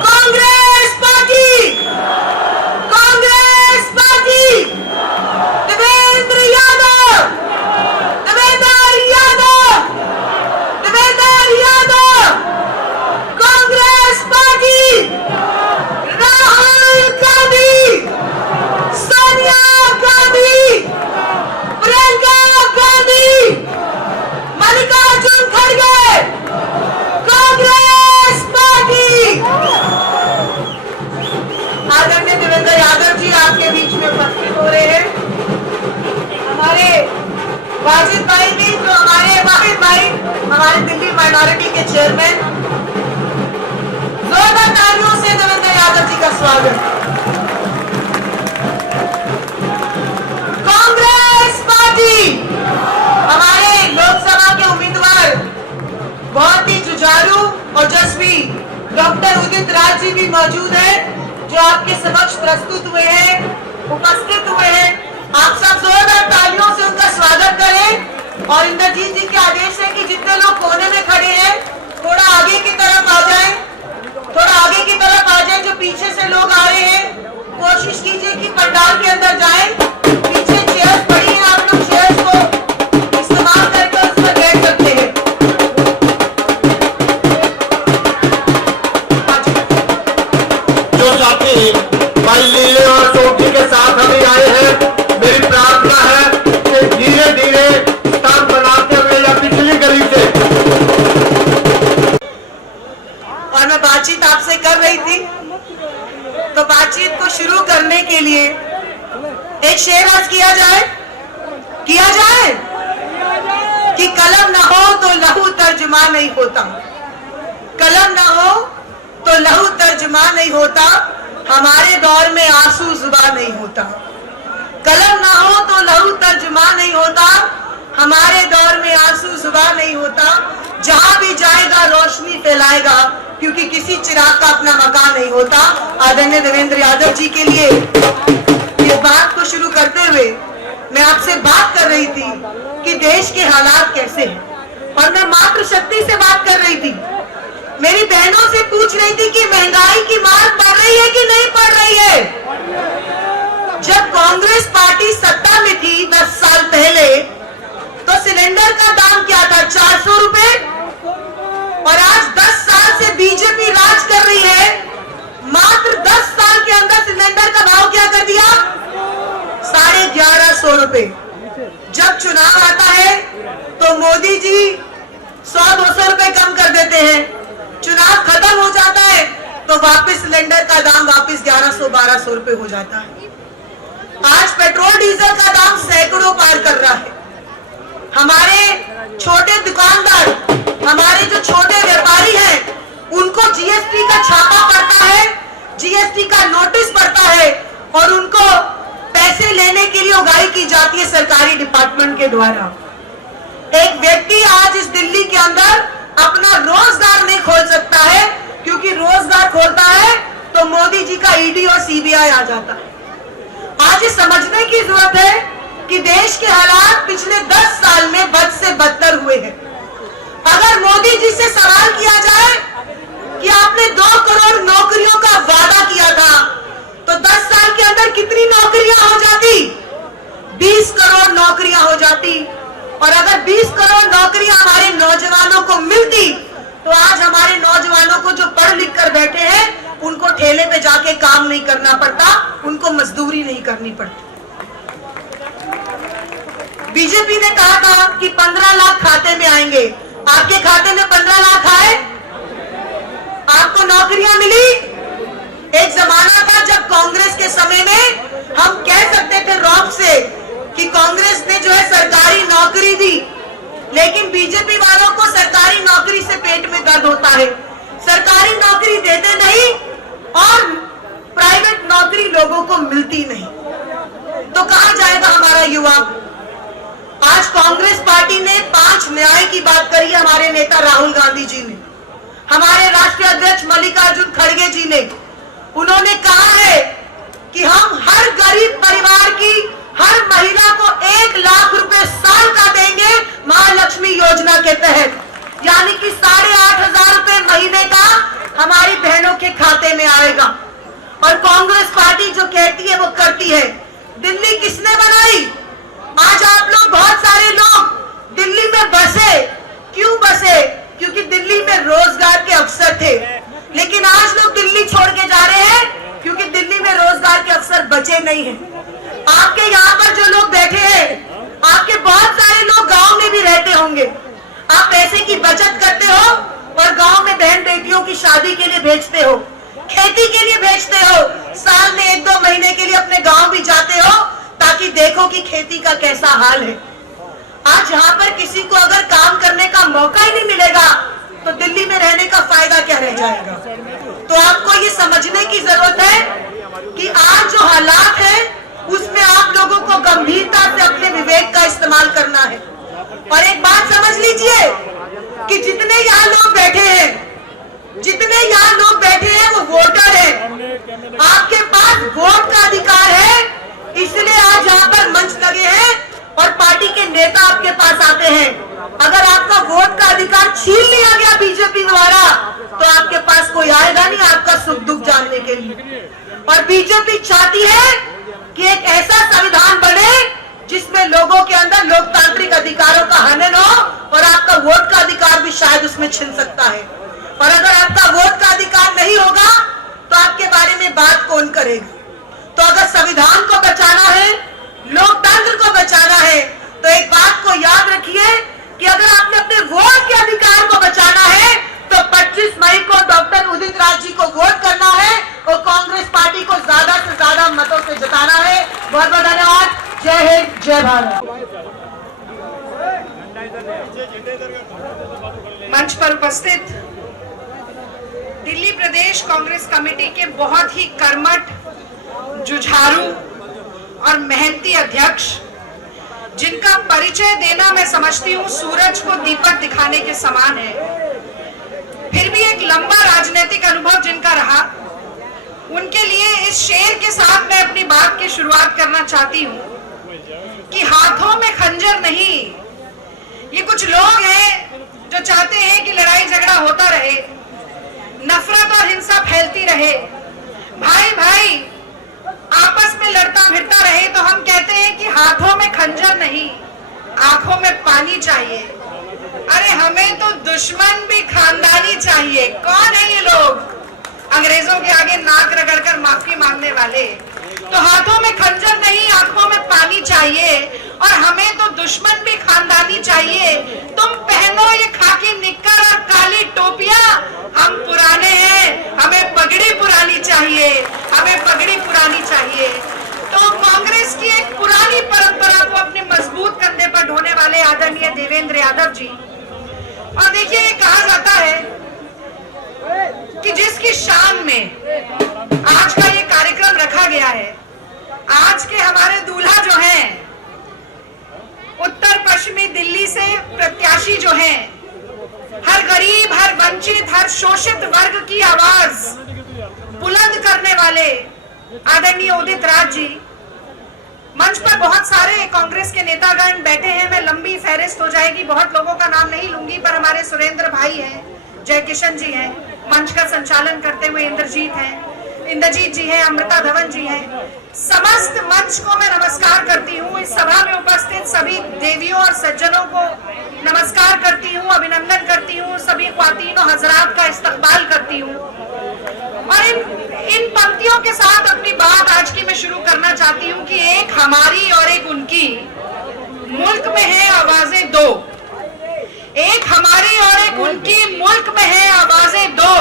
Congress party, Congress party, Devendra Yadav, Devendra Yadav, Devendra Yadav, Congress party, Rahul Gandhi, Sonia Gandhi, Priyanka Gandhi, Mallikarjun खड़गे, कांग्रेस पार्टी। आदरणीय देवेंद्र यादव जी आपके बीच में उपस्थित हो रहे हैं। हमारे वाजिद भाई भी, जो हमारे वाहिद भाई, हमारे दिल्ली माइनॉरिटी के चेयरमैन, जोरदार तालियों से देवेंद्र यादव जी का स्वागत। कांग्रेस पार्टी, हमारे लोकसभा के उम्मीदवार बहुत ही जुझारू ओजस्वी डॉक्टर उदित राज जी भी मौजूद है, जो आपके समक्ष प्रस्तुत हुए हैं, उपस्थित हुए हैं। आप सब जोरदार तालियों से उनका स्वागत करें। और इंद्रजीत जी के आदेश है कि जितने लोग कोने में खड़े हैं थोड़ा आगे की तरफ आ जाएं, थोड़ा आगे की तरफ आ जाएं। जो पीछे से लोग आ रहे हैं कोशिश कीजिए कि पंडाल के अंदर जाएं। पीछे चेयर्स पड़ी हैं, आप लोग चेयर्स को इस्तेमाल करके उस पर बैठ सकते हैं। जो साथी भाई लीले और सोटी के साथ अभी आए हैं, मेरी प्रार्थना है कि धीरे धीरे स्थान बनाते हुए या पिछली गली से। और मैं बातचीत आपसे कर रही थी तो बातचीत को शुरू करने के लिए एक शेर आज किया जाए कि कलम ना हो तो लहू तर्जुमा नहीं होता, कलम ना हो तो लहू तर्जुमा नहीं होता, हमारे दौर में आंसू जुबान नहीं होता। कलम ना हो तो लहू तर्जुमा नहीं होता, हमारे दौर में आंसू जुबान नहीं होता। जहां भी जाएगा रोशनी फैलाएगा, क्योंकि किसी चिराग का अपना मकान नहीं होता। आदरणीय देवेंद्र यादव जी के लिए इस बात को शुरू करते हुए मैं आपसे बात कर रही थी कि देश के हालात कैसे हैं, और मैं मातृशक्ति से बात कर रही थी। मेरी बहनों से पूछ रही थी कि महंगाई की मार पड़ रही है कि नहीं पड़ रही है। जब कांग्रेस पार्टी सत्ता में थी 10 साल पहले तो सिलेंडर का दाम क्या था, 400 रुपए, और आज 10 साल से बीजेपी राज कर रही है। मात्र 10 साल के अंदर सिलेंडर का भाव क्या कर दिया, 1150 रुपए। जब चुनाव आता है तो मोदी जी 100-200 रुपए कम कर देते हैं, चुनाव खत्म हो जाता है तो वापस सिलेंडर का दाम वापस 1100-1200 रुपए हो जाता है। आज पेट्रोल डीजल का दाम सैकड़ों पार कर रहा है। हमारे छोटे दुकानदार, हमारे जो छोटे व्यापारी हैं, उनको जीएसटी का छापा पड़ता है, जीएसटी का नोटिस पड़ता है और उनको पैसे लेने के लिए उगाही की जाती है सरकारी डिपार्टमेंट के द्वारा। एक व्यक्ति आज इस दिल्ली के अंदर अपना रोजगार नहीं खोल सकता है, क्योंकि रोजगार खोलता है तो मोदी जी का ईडी और सीबीआई आ जाता है। आज ये समझने की जरूरत है कि देश के हालात पिछले 10 साल में बद से बदतर हुए हैं। अगर मोदी जी से सवाल किया जाए कि आपने 2 करोड़ नौकरियों का वादा किया था, तो 10 साल के अंदर कितनी नौकरियां हो जाती? 20 करोड़ नौकरियां हो जाती। और अगर 20 करोड़ नौकरियां हमारे नौजवानों को मिलती तो आज हमारे नौजवानों को जो पढ़ लिख कर बैठे हैं उनको ठेले पे जाके काम नहीं करना पड़ता, उनको मजदूरी नहीं करनी पड़ती। बीजेपी ने कहा था कि 15 लाख खाते में आएंगे। आपके खाते में 15 लाख आए? आपको नौकरियां मिली? एक जमाना था जब कांग्रेस के समय में हम कह सकते थे रौब से कि कांग्रेस ने जो है सरकारी नौकरी दी, लेकिन बीजेपी वालों को सरकारी नौकरी से पेट में दर्द होता है। सरकारी नौकरी देते नहीं और प्राइवेट नौकरी लोगों को मिलती नहीं, तो कहां जाएगा हमारा युवा? आज कांग्रेस पार्टी ने 5 न्याय की बात करी है हमारे नेता राहुल गांधी जी ने, हमारे राष्ट्रीय अध्यक्ष मल्लिकार्जुन खड़गे जी ने। उन्होंने कहा है कि हम हर गरीब परिवार की हर महिला को 1 लाख रुपए साल का देंगे महालक्ष्मी योजना के तहत, यानी कि 8,500 रुपए महीने का हमारी बहनों के खाते में आएगा। और कांग्रेस पार्टी जो कहती है वो करती है। दिल्ली किसने बनाई? आज आप लोग, बहुत सारे लोग दिल्ली में बसे। क्यों बसे? क्योंकि दिल्ली में रोजगार के अवसर थे, लेकिन आज लोग दिल्ली छोड़ के जा रहे हैं क्योंकि दिल्ली में रोजगार के अवसर बचे नहीं हैं। आपके यहाँ पर जो लोग बैठे हैं, आपके बहुत सारे लोग गांव में भी रहते होंगे। आप पैसे की बचत करते हो और गांव में बहन बेटियों की शादी के लिए भेजते हो, खेती के लिए भेजते हो, साल में 1-2 महीने के लिए अपने गांव भी जाते हो ताकि देखो कि खेती का कैसा हाल है। आज यहाँ पर किसी को अगर काम करने का मौका ही नहीं मिलेगा तो दिल्ली में रहने का फायदा क्या रह जाएगा? तो आपको ये समझने की जरूरत है कि आज जो हालात है उसमें आप लोगों को गंभीरता से अपने विवेक का इस्तेमाल करना है। और एक बात समझ लीजिए कि जितने यहाँ लोग बैठे हैं वो वोटर हैं। आपके पास वोट का अधिकार है, इसलिए आज यहाँ पर मंच लगे हैं और पार्टी के नेता आपके पास आते हैं। अगर आपका वोट का अधिकार छीन लिया गया बीजेपी द्वारा तो आपके पास कोई आएगा नहीं आपका सुख दुख जानने के लिए। और बीजेपी चाहती है कि एक ऐसा संविधान बने जिसमें लोगों के अंदर लोकतांत्रिक अधिकारों का हनन हो और आपका वोट का अधिकार भी शायद उसमें छिन सकता है। और अगर आपका वोट का अधिकार नहीं होगा तो आपके बारे में बात कौन करेगा? तो अगर संविधान को बचाना है, लोकतंत्र को बचाना है, तो एक बात को याद रखिए कि अगर आपने अपने वोट के अधिकार को बचाना है तो 25 मई को डॉक्टर उदित राज जी को वोट करना है और कांग्रेस पार्टी को ज्यादा से ज्यादा मतों से जिताना है। बहुत बहुत धन्यवाद। जय हिंद, जय भारत। मंच पर उपस्थित दिल्ली प्रदेश कांग्रेस कमेटी के बहुत ही कर्मठ, जुझारू और मेहनती अध्यक्ष, जिनका परिचय देना मैं समझती हूँ सूरज को दीपक दिखाने के समान है, फिर भी एक लंबा राजनीतिक अनुभव जिनका रहा, उनके लिए इस शेर के साथ मैं अपनी बात की शुरुआत करना चाहती हूँ कि हाथों में खंजर नहीं। ये कुछ लोग हैं जो चाहते हैं कि लड़ाई झगड़ा होता रहे, नफरत और हिंसा फैलती रहे, भाई भाई आपस में लड़ता भिड़ता रहे। तो हम कहते हैं कि हाथों में खंजर नहीं, आंखों में पानी चाहिए। अरे हमें तो दुश्मन भी खानदानी चाहिए। कौन है ये लोग? अंग्रेजों के आगे नाक रगड़कर माफी मांगने वाले। तो हाथों में खंजर नहीं, आंखों में पानी चाहिए। और हमें तो दुश्मन भी खानदानी चाहिए। तुम पहनो ये खाकी निक्कर और काली टोपियां, हम पुराने हैं, हमें पगड़ी पुरानी चाहिए, हमें पगड़ी पुरानी चाहिए। तो कांग्रेस की एक पुरानी परंपरा को अपने मजबूत कंधे पर ढोने वाले आदरणीय देवेंद्र यादव जी। और देखिए, ये कहा जाता है कि जिसकी शान में आज का ये कार्यक्रम रखा गया है, आज के हमारे दूल्हा जो हैं, उत्तर पश्चिमी दिल्ली से प्रत्याशी जो हैं, हर गरीब, हर वंचित, हर शोषित वर्ग की आवाज बुलंद करने वाले आदरणीय उदित राज जी। मंच पर बहुत सारे कांग्रेस के नेतागण बैठे हैं, मैं लंबी फहरिस्त हो जाएगी, बहुत लोगों का नाम नहीं लूंगी, पर हमारे सुरेंद्र भाई हैं, जय किशन जी हैं, मंच का संचालन करते हुए इंद्रजीत हैं, इंद्रजीत जी हैं, अमृता धवन जी हैं, समस्त मंच को मैं नमस्कार करती हूँ। इस सभा में उपस्थित सभी देवियों और सज्जनों को नमस्कार करती हूँ, अभिनंदन करती हूँ, सभी ख्वातीन और हजरात का इस्तकबाल करती हूँ। और इन पंक्तियों के साथ अपनी बात आज की मैं शुरू करना चाहती हूँ कि एक हमारी और एक उनकी, मुल्क में है आवाजें दो। एक हमारी और एक उनकी, मुल्क में है आवाजें दो।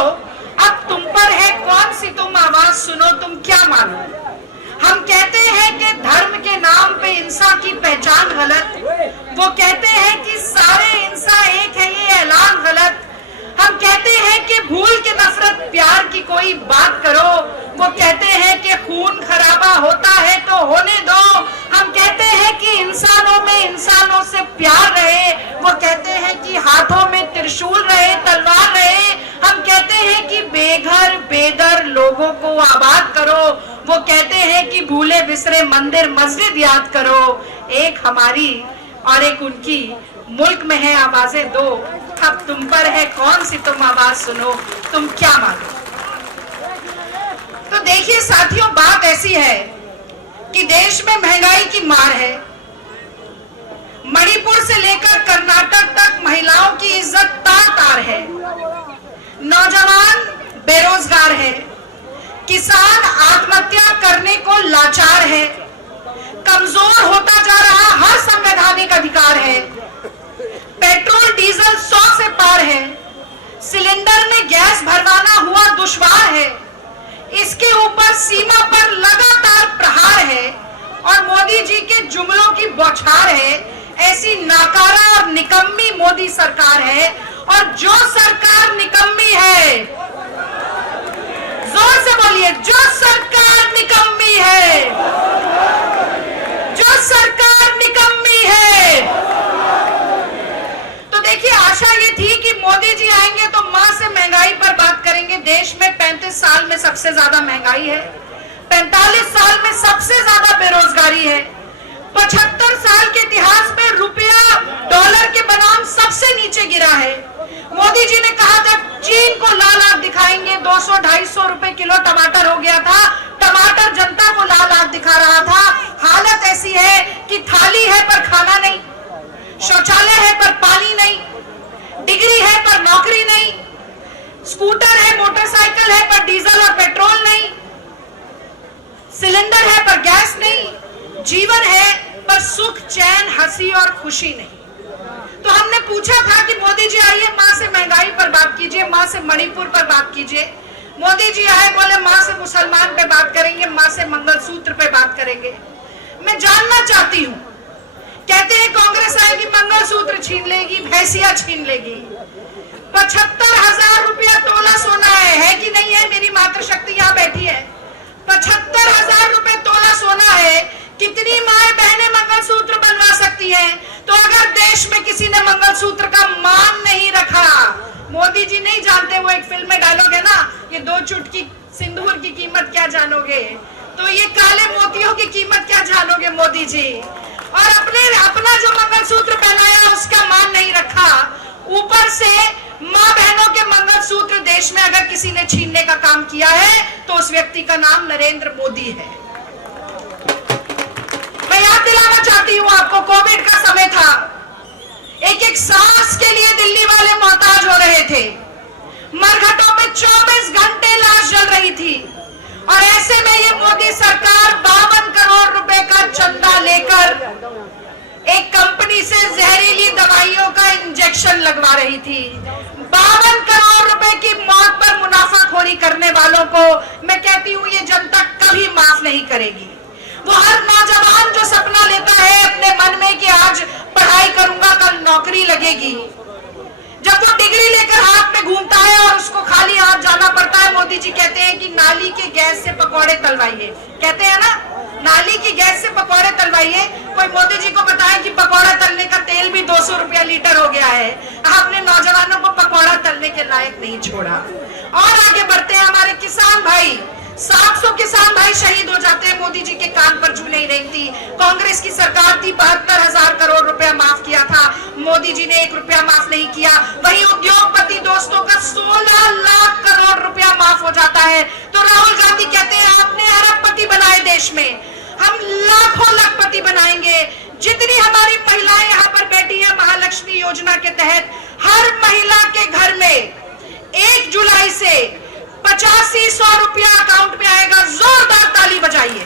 अब तुम पर है कौन सी तुम आवाज सुनो, तुम क्या मानो। हम कहते हैं कि धर्म के नाम पे इंसान की पहचान गलत, वो कहते हैं कि सारे इंसान एक है, ये ऐलान गलत। हम कहते हैं कि भूल के नफरत प्यार की कोई बात करो, वो कहते हैं कि खून खराबा होता है तो होने दो। हम कहते हैं कि इंसानों में इंसानों से प्यार रहे, वो कहते हैं कि हाथों में त्रिशूल रहे, तलवार रहे। हम कहते हैं कि बेघर बेदर लोगों को आबाद करो, वो कहते हैं कि भूले बिसरे मंदिर मस्जिद याद करो। एक हमारी और एक उनकी, मुल्क में है आवाजें दो। अब तुम पर है कौन सी तुम आवाज सुनो, तुम क्या मानो। तो देखिए साथियों, बात ऐसी है कि देश में महंगाई की मार है। मणिपुर से लेकर कर्नाटक तक महिलाओं की इज्जत तार-तार है। नौजवान बेरोजगार है, किसान आत्महत्या करने को लाचार है, कमजोर होता जा रहा हर संवैधानिक अधिकार है, पेट्रोल डीजल 100 से पार है, सिलेंडर में गैस भरवाना हुआ दुश्वार है, इसके ऊपर सीमा पर लगातार प्रहार है और मोदी जी के जुमलों की बौछार है। ऐसी नाकारा और निकम्मी मोदी सरकार है। और जो सरकार निकम्मी है, जोर से बोलिए, जो सरकार निकम्मी है, जो सरकार निकम्मी है। तो देखिए, आशा ये थी कि मोदी जी आएंगे तो मां से महंगाई पर बात करेंगे। देश में 35 साल में सबसे ज्यादा महंगाई है, 45 साल में सबसे ज्यादा बेरोजगारी है, 75 साल के इतिहास में रुपया डॉलर के बनाम सबसे नीचे गिरा है। मोदी जी ने कहा था चीन को लाल आंख दिखाएंगे, 200-250 रुपए किलो टमाटर हो गया था। टमाटर जनता को लाल आंख दिखा रहा था। हालत ऐसी है कि थाली है पर खाना नहीं, शौचालय है पर पानी नहीं, डिग्री है पर नौकरी नहीं, स्कूटर है मोटरसाइकिल है पर डीजल और पेट्रोल नहीं, सिलेंडर है पर गैस नहीं, जीवन है पर सुख चैन हंसी और खुशी नहीं। तो हमने पूछा था कि मोदी जी आइए, मां से महंगाई पर बात कीजिए, मां से मणिपुर पर बात कीजिए। मोदी जी आए, बोले मां से मुसलमान पे बात करेंगे, मां से मंगलसूत्र पे बात करेंगे। मैं जानना चाहती हूं, कहते हैं कांग्रेस आएगी मंगलसूत्र छीन लेगी, भैंसिया छीन लेगी। 75,000 रुपया तोला सोना है कि नहीं है? मेरी मातृशक्ति यहाँ बैठी है। 75,000 रुपए तोला सोना है। कितनी माए बहनें मंगलसूत्र बनवा सकती हैं? तो अगर देश में किसी ने मंगलसूत्र का मान नहीं रखा, मोदी जी नहीं जानते, वो एक फिल्म में डायलॉग है ना, ये 2 चुटकी सिंदूर की कीमत क्या जानोगे, तो ये काले मोतियों की कीमत क्या जानोगे मोदी जी। और अपना जो मंगलसूत्र पहनाया उसका मान नहीं रखा, ऊपर से माँ बहनों के मंगलसूत्र देश में अगर किसी ने छीनने का काम किया है तो उस व्यक्ति का नाम नरेंद्र मोदी है। मैं याद दिलाना चाहती हूँ आपको, कोविड का समय था, एक सांस के लिए दिल्ली वाले मोहताज हो रहे थे। मरघटों में 24 घंटे लाश जल रही थी और ऐसे में ये मोदी सरकार 52 करोड़ रुपए का चंदा लेकर एक कंपनी से जहरीली दवाइयों का इंजेक्शन लगवा रही थी। 52 करोड़ रुपए की मौत पर मुनाफाखोरी करने वालों को मैं कहती हूँ ये जनता कभी माफ नहीं करेगी। वो हर नौजवान जो सपना लेता है अपने मन में कि आज पढ़ाई करूंगा कल नौकरी लगेगी, जब वो डिग्री लेकर हाथ में घूमता है और उसको खाली हाथ जाना पड़ता है, मोदी जी कहते हैं कि नाली के गैस से पकौड़े तलवाइए। कहते हैं ना, नाली की गैस से पकौड़े तलवाइए। कोई मोदी जी को बताए कि पकौड़ा तलने का तेल भी 200 रुपया लीटर हो गया है। आपने नौजवानों को पकौड़ा तलने के लायक नहीं छोड़ा। और आगे बढ़ते हैं, हमारे किसान भाई, 700 किसान भाई शहीद हो जाते हैं, मोदी जी के कान पर जू नहीं रही थी। कांग्रेस की सरकार थी, 72,000 करोड़ रुपया माफ किया था, मोदी जी ने 1 रुपया माफ नहीं किया। वही उद्योगपति दोस्तों का 16 लाख करोड़ रुपया साफ हो जाता है। तो राहुल गांधी कहते हैं आपने अरबपति बनाए देश में, हम लाखों लखपति बनाएंगे। जितनी हमारी महिलाएं यहाँ पर बैठी हैं, महालक्ष्मी योजना के तहत हर महिला के घर में 1 जुलाई से 8500 रुपया अकाउंट में आएगा। जोरदार ताली बजाइए।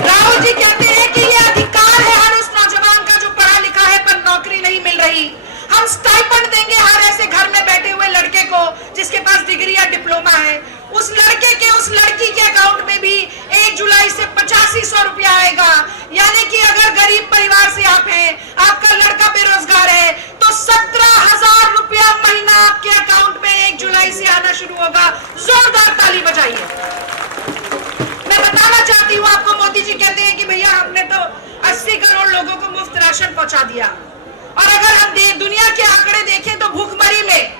राहुल जी कहते हैं कि ये अधिकार है हर उस नौजवान का जो पढ़ा लिखा है पर नौकरी नहीं मिल रही। हम स्टाइपेंड देंगे हर ऐसे घर में बैठे हुए लड़के को जिसके पास डिग्री या डिप्लोमा है, उस लड़के के उस लड़की के अकाउंट में भी 1 जुलाई से 8500 रुपया आएगा। यानी कि अगर गरीब परिवार से आप हैं, आपका लड़का बेरोजगार है, तो 17,000 रुपया महीना आपके अकाउंट में 1 जुलाई से आना शुरू होगा। जोरदार ताली बजाइए। मैं बताना चाहती हूँ आपको, मोदी जी कहते हैं कि भैया हमने तो 80 करोड़ लोगों को मुफ्त राशन पहुंचा दिया। और अगर हम दुनिया के आंकड़े देखें तो भूखमरी में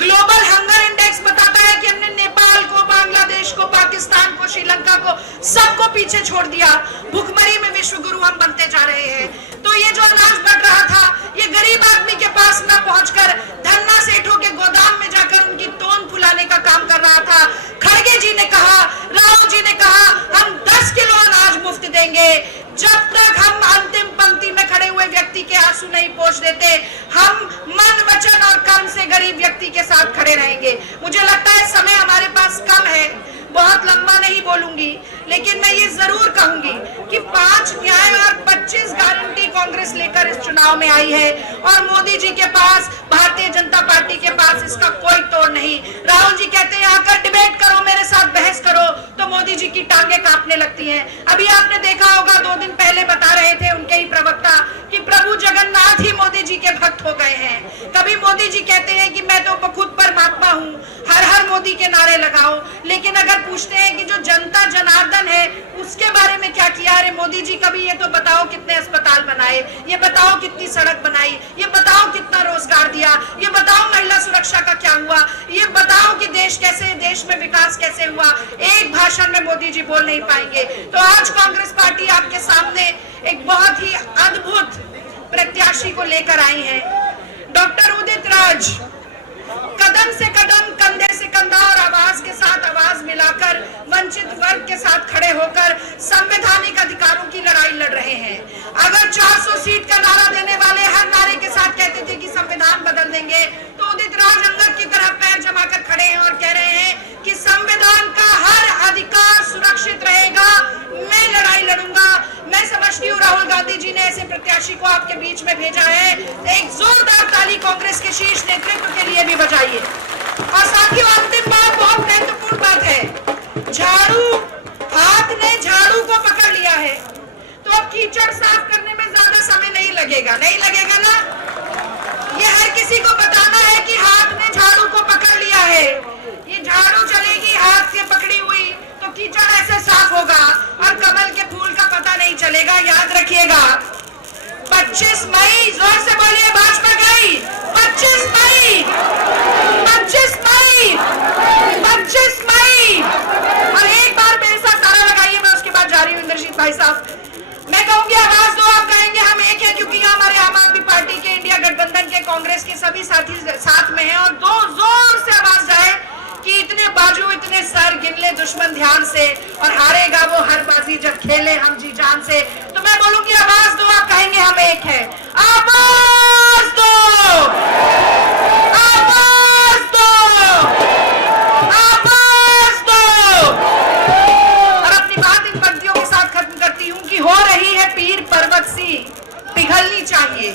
ग्लोबल हंगर इंडेक्स बताता है कि हमने नेपाल को, बांग्लादेश को, पाकिस्तान को, श्रीलंका को, सबको पीछे छोड़ दिया। भूखमरी में विश्व गुरु हम बनते जा रहे हैं। तो ये जो अनाज बढ़ रहा था, ये गरीब आदमी के पास न पहुंचकर धन्ना सेठों के गोदाम में जाकर उनकी तोन फुलाने का काम कर रहा था। खड़गे जी ने कहा, राहुल जी ने कहा, हम 10 किलो अनाज मुफ्त देंगे। जब तक हम अंतिम पंक्ति में खड़े हुए व्यक्ति के आंसू नहीं पोंछ देते, हम मन, वचन और कर्म से गरीब व्यक्ति के साथ खड़े रहेंगे। मुझे लगता है समय हमारे पास कम है, बहुत लंबा नहीं बोलूंगी, लेकिन मैं ये जरूर कहूंगी कि 5 न्याय और 25 गारंटी कांग्रेस लेकर इस चुनाव में आई है और मोदी जी के पास, भारतीय जनता पार्टी के पास इसका कोई तोड़ नहीं। राहुल जी कहते हैं आकर डिबेट करो, मेरे साथ बहस करो, तो मोदी जी की टांगे कांपने लगती हैं। अभी आपने देखा होगा, 2 दिन पहले बता रहे थे उनके ही प्रवक्ता कि प्रभु जगन्नाथ ही मोदी जी के भक्त हो गए हैं। कभी मोदी जी कहते हैं कि मैं तो खुद परमात्मा हूँ, हर हर मोदी के नारे लगाओ, लेकिन अगर पूछते हैं कि जो जनता जनार्दन है उसके बारे में क्या किया, अरे मोदी जी कभी ये तो बताओ कितने अस्पताल बनाए, ये बताओ कितनी सड़क बनाई, ये बताओ कितना रोजगार दिया, ये बताओ महिला सुरक्षा का क्या हुआ, ये बताओ कि देश में विकास कैसे हुआ। एक भाषण में मोदी जी बोल नहीं पाएंगे। तो आज कांग्रेस पार्टी आपके सामने एक बहुत ही अद्भुत प्रत्याशी को लेकर आई है, डॉक्टर उदित राज। कदम से कदम, कंधे से कंधा और आवाज के साथ आवाज मिलाकर वंचित वर्ग के साथ खड़े होकर संवैधानिक अधिकारों की लड़ाई लड़ रहे हैं। अगर 400 सीट का नारा देने वाले हर नारे के साथ कहते थे कि संविधान बदल देंगे, तो उदित राज अंगद की तरह पैर जमाकर खड़े हैं और कह रहे हैं कि संविधान का हर अधिकार सुरक्षित रहेगा, मैं लड़ाई लड़ूंगा। मैं समझती हूँ राहुल गांधी जी ने ऐसे प्रत्याशी को आपके बीच में भेजा है। एक जोरदार ताली कांग्रेस के शीर्ष नेतृत्व के लिए भी बजाइए। और साथियों, अंतिम बात, बहुत महत्वपूर्ण बात है, झाड़ू, हाथ ने झाड़ू को पकड़ लिया है, तो अब कीचड़ साफ करने में ज्यादा समय नहीं लगेगा ना? ये हर किसी को बताना है कि हाथ ने झाड़ू को पकड़ लिया है। ये झाड़ू चलेगी हाथ से पकड़ी हुई तो कीचड़ ऐसे साफ होगा और कमल के फूल का पता नहीं चलेगा। याद रखिएगा, 25 मई, जोर से बोलिए, भाजपा गई। 25 मई, 25 मई, 25 मई। और एक बार मेरे साथ तारा लगाइए, मैं उसके बाद जा रही हूँ। इंद्रजीत भाई साहब, मैं कहूंगी आवाज दो, आप कहेंगे हम एक है, क्योंकि हमारे आम आदमी पार्टी के, इंडिया गठबंधन के, कांग्रेस के सभी साथी साथ में हैं। और दो जोर से आवाज जाए कि इतने बाजू, इतने सर, गिन ले दुश्मन ध्यान से, और हारेगा वो हर बाजी जब खेले हम जी जान से। तो मैं बोलूंगी आवाज दो, आप कहेंगे हम एक है। आवाज दो, आवाज दो, आवाज दो। और अपनी बात इन पंक्तियों के साथ खत्म करती हूँ कि हो रही है पीर पर्वत सी पिघलनी चाहिए,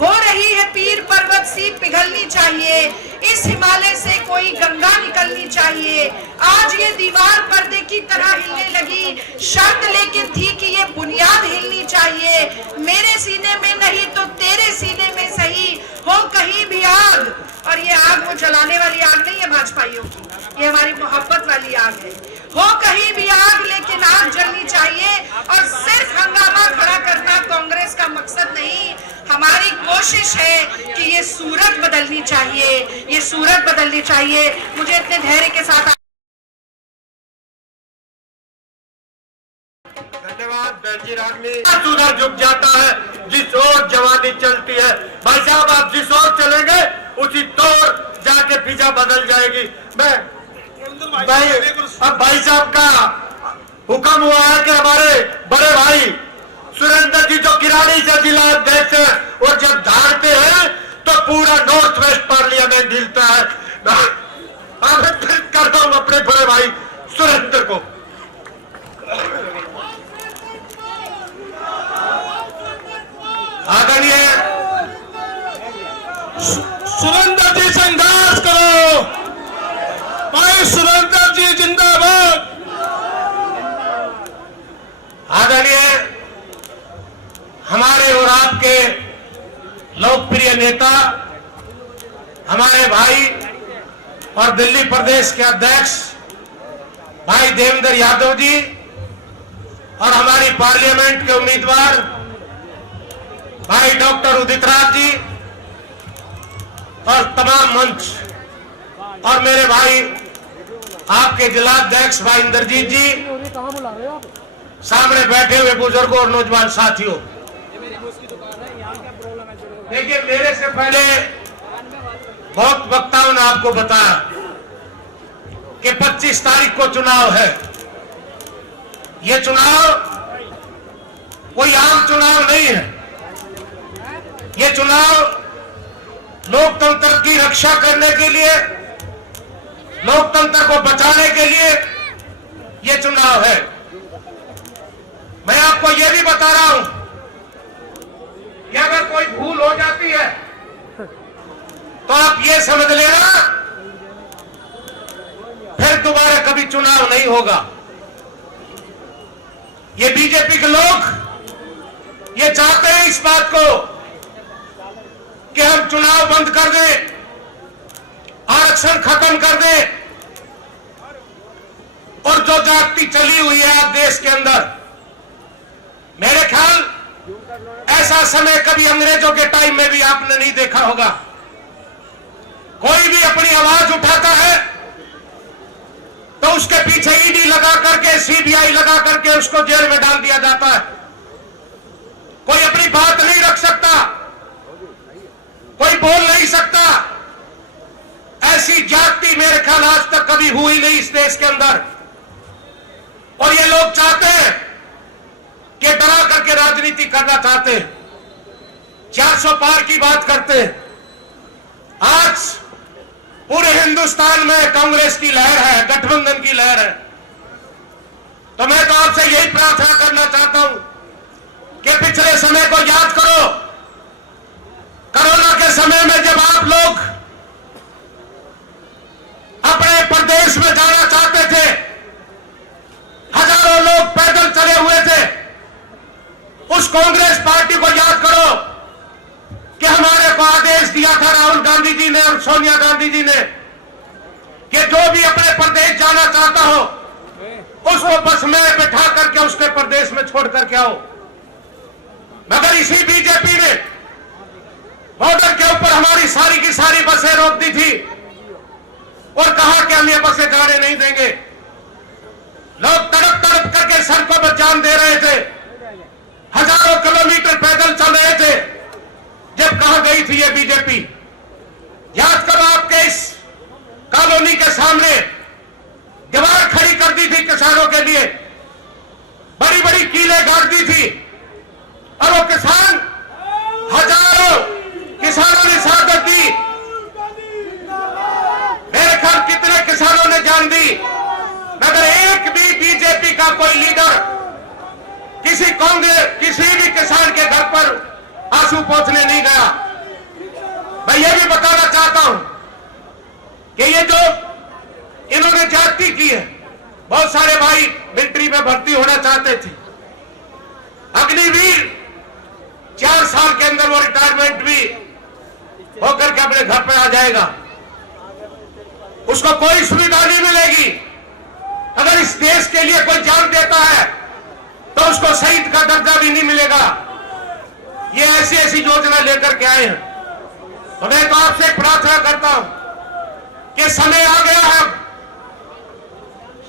हो रही है पीर पर्वत सी पिघलनी चाहिए, इस हिमालय से कोई गंगा निकलनी चाहिए। आज ये दीवार पर्दे की तरह हिलने लगी, शर्त लेकिन थी कि ये बुनियाद हिलनी चाहिए। मेरे सीने में नहीं तो तेरे सीने में सही, हो कहीं भी आग। और ये आग वो जलाने वाली आग नहीं है भाजपाइयों की, ये हमारी मोहब्बत वाली आग है। हो कहीं भी आग, लेकिन आग जलनी चाहिए। और सिर्फ हंगामा खड़ा करना कांग्रेस का मकसद नहीं, हमारी कोशिश है कि ये सूरत बदलनी चाहिए, ये सूरत बदलनी चाहिए। मुझे इतने धैर्य के साथ धन्यवाद बेंजी रागनी। उधर झुक जाता है जिस ओर जवानी चलती है। भाई साहब, आप जिस ओर चलेंगे उसी दौर जाके फिजा बदल जाएगी। मैं भाई अब भाई साहब का हुक्म हुआ है कि हमारे बड़े भाई सुरेंद्र जी जो किराड़ी से जिला अध्यक्ष है, और जब धारते हैं तो पूरा नॉर्थ वेस्ट पार्लियामेंट हिलता है। आमंत्रित करता हूं अपने बड़े भाई सुरेंद्र को। आदरणीय सुरेंद्र जी संघर्ष करो, भाई सुरेंद्र जी जिंदाबाद। आदरणीय हमारे और आपके लोकप्रिय नेता, हमारे भाई और दिल्ली प्रदेश के अध्यक्ष भाई देवेंद्र यादव जी, और हमारी पार्लियामेंट के उम्मीदवार भाई डॉक्टर उदित राज जी, और तमाम मंच, और मेरे भाई आपके जिलाध्यक्ष भाई इंद्रजीत जी, सामने बैठे हुए बुजुर्गों और नौजवान साथियों। देखिए, मेरे से पहले बहुत वक्ताओं ने आपको बताया कि 25 तारीख को चुनाव है। ये चुनाव कोई आम चुनाव नहीं है। ये चुनाव लोकतंत्र की रक्षा करने के लिए, लोकतंत्र को बचाने के लिए ये चुनाव है। मैं आपको यह भी बता रहा हूं कि अगर कोई भूल हो जाती है तो आप ये समझ लेना फिर दोबारा कभी चुनाव नहीं होगा। ये बीजेपी के लोग ये चाहते हैं इस बात को कि हम चुनाव बंद कर दें, आरक्षण खत्म कर दें, और जो जागती चली हुई है आज देश के अंदर, मेरे ख्याल ऐसा समय कभी अंग्रेजों के टाइम में भी आपने नहीं देखा होगा। कोई भी अपनी आवाज उठाता है तो उसके पीछे ईडी लगा करके, सीबीआई लगा करके उसको जेल में डाल दिया जाता है। कोई अपनी बात नहीं रख सकता, कोई बोल नहीं सकता। ऐसी जाति मेरे ख्याल आज तक कभी हुई नहीं इस देश के अंदर। और ये लोग चाहते हैं कि डरा करके राजनीति करना चाहते हैं, 400 पार की बात करते हैं। आज पूरे हिंदुस्तान में कांग्रेस की लहर है, गठबंधन की लहर है। तो मैं तो आपसे यही प्रार्थना करना चाहता हूं कि पिछले समय को याद करो। कोरोना के समय में जब आप लोग अपने प्रदेश में जाना चाहते थे, हजारों लोग पैदल चले हुए थे, उस कांग्रेस पार्टी को याद करो कि हमारे को आदेश दिया था राहुल गांधी जी ने और सोनिया गांधी जी ने कि जो भी अपने प्रदेश जाना चाहता हो उसको बस में बैठा करके उसके प्रदेश में छोड़ करके आओ। मगर इसी बीजेपी ने बॉर्डर के ऊपर हमारी सारी की सारी बसें रोक दी थी और कहा कि हम ये बसें जाने नहीं देंगे। लोग तड़प तड़प करके सड़कों पर जान दे रहे थे, हजारों किलोमीटर पैदल चल रहे थे। जब कहां गई थी ये बीजेपी? याद करो, आपके इस कॉलोनी के सामने दीवार खड़ी कर दी थी किसानों के लिए, बड़ी बड़ी कीलें गाड़ दी थी, और वो किसान, हजारों किसानों ने शहादत दी। मेरे ख्याल कितने किसानों ने जान दी, मगर एक भी बीजेपी का कोई लीडर किसी कांग्रेस, किसी भी किसान के घर पर आंसू पोंछने नहीं गया। मैं ये भी बताना चाहता हूं कि ये जो इन्होंने जाति की है, बहुत सारे भाई मिलिट्री में भर्ती होना चाहते थे, अग्निवीर 4 साल के अंदर वो रिटायरमेंट भी होकर के अपने घर पे आ जाएगा, उसको कोई सुविधा नहीं मिलेगी। अगर इस देश के लिए कोई जान देता है तो उसको शहीद का दर्जा भी नहीं मिलेगा। ये ऐसी ऐसी योजना लेकर के आए हैं। तो मैं तो आपसे प्रार्थना करता हूं कि समय आ गया है,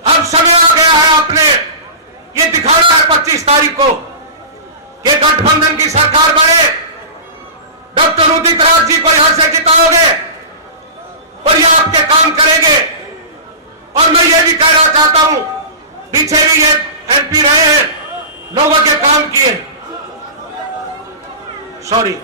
अब समय आ गया है, अपने ये दिखाना है 25 तारीख को कि गठबंधन की सरकार बने, डॉक्टर उदित राज जी को यहां से जिताओगे और ये आपके काम करेंगे। और मैं ये भी कहना चाहता हूं, पीछे भी ये एमपी रहे हैं, लोगों के काम किए, सॉरी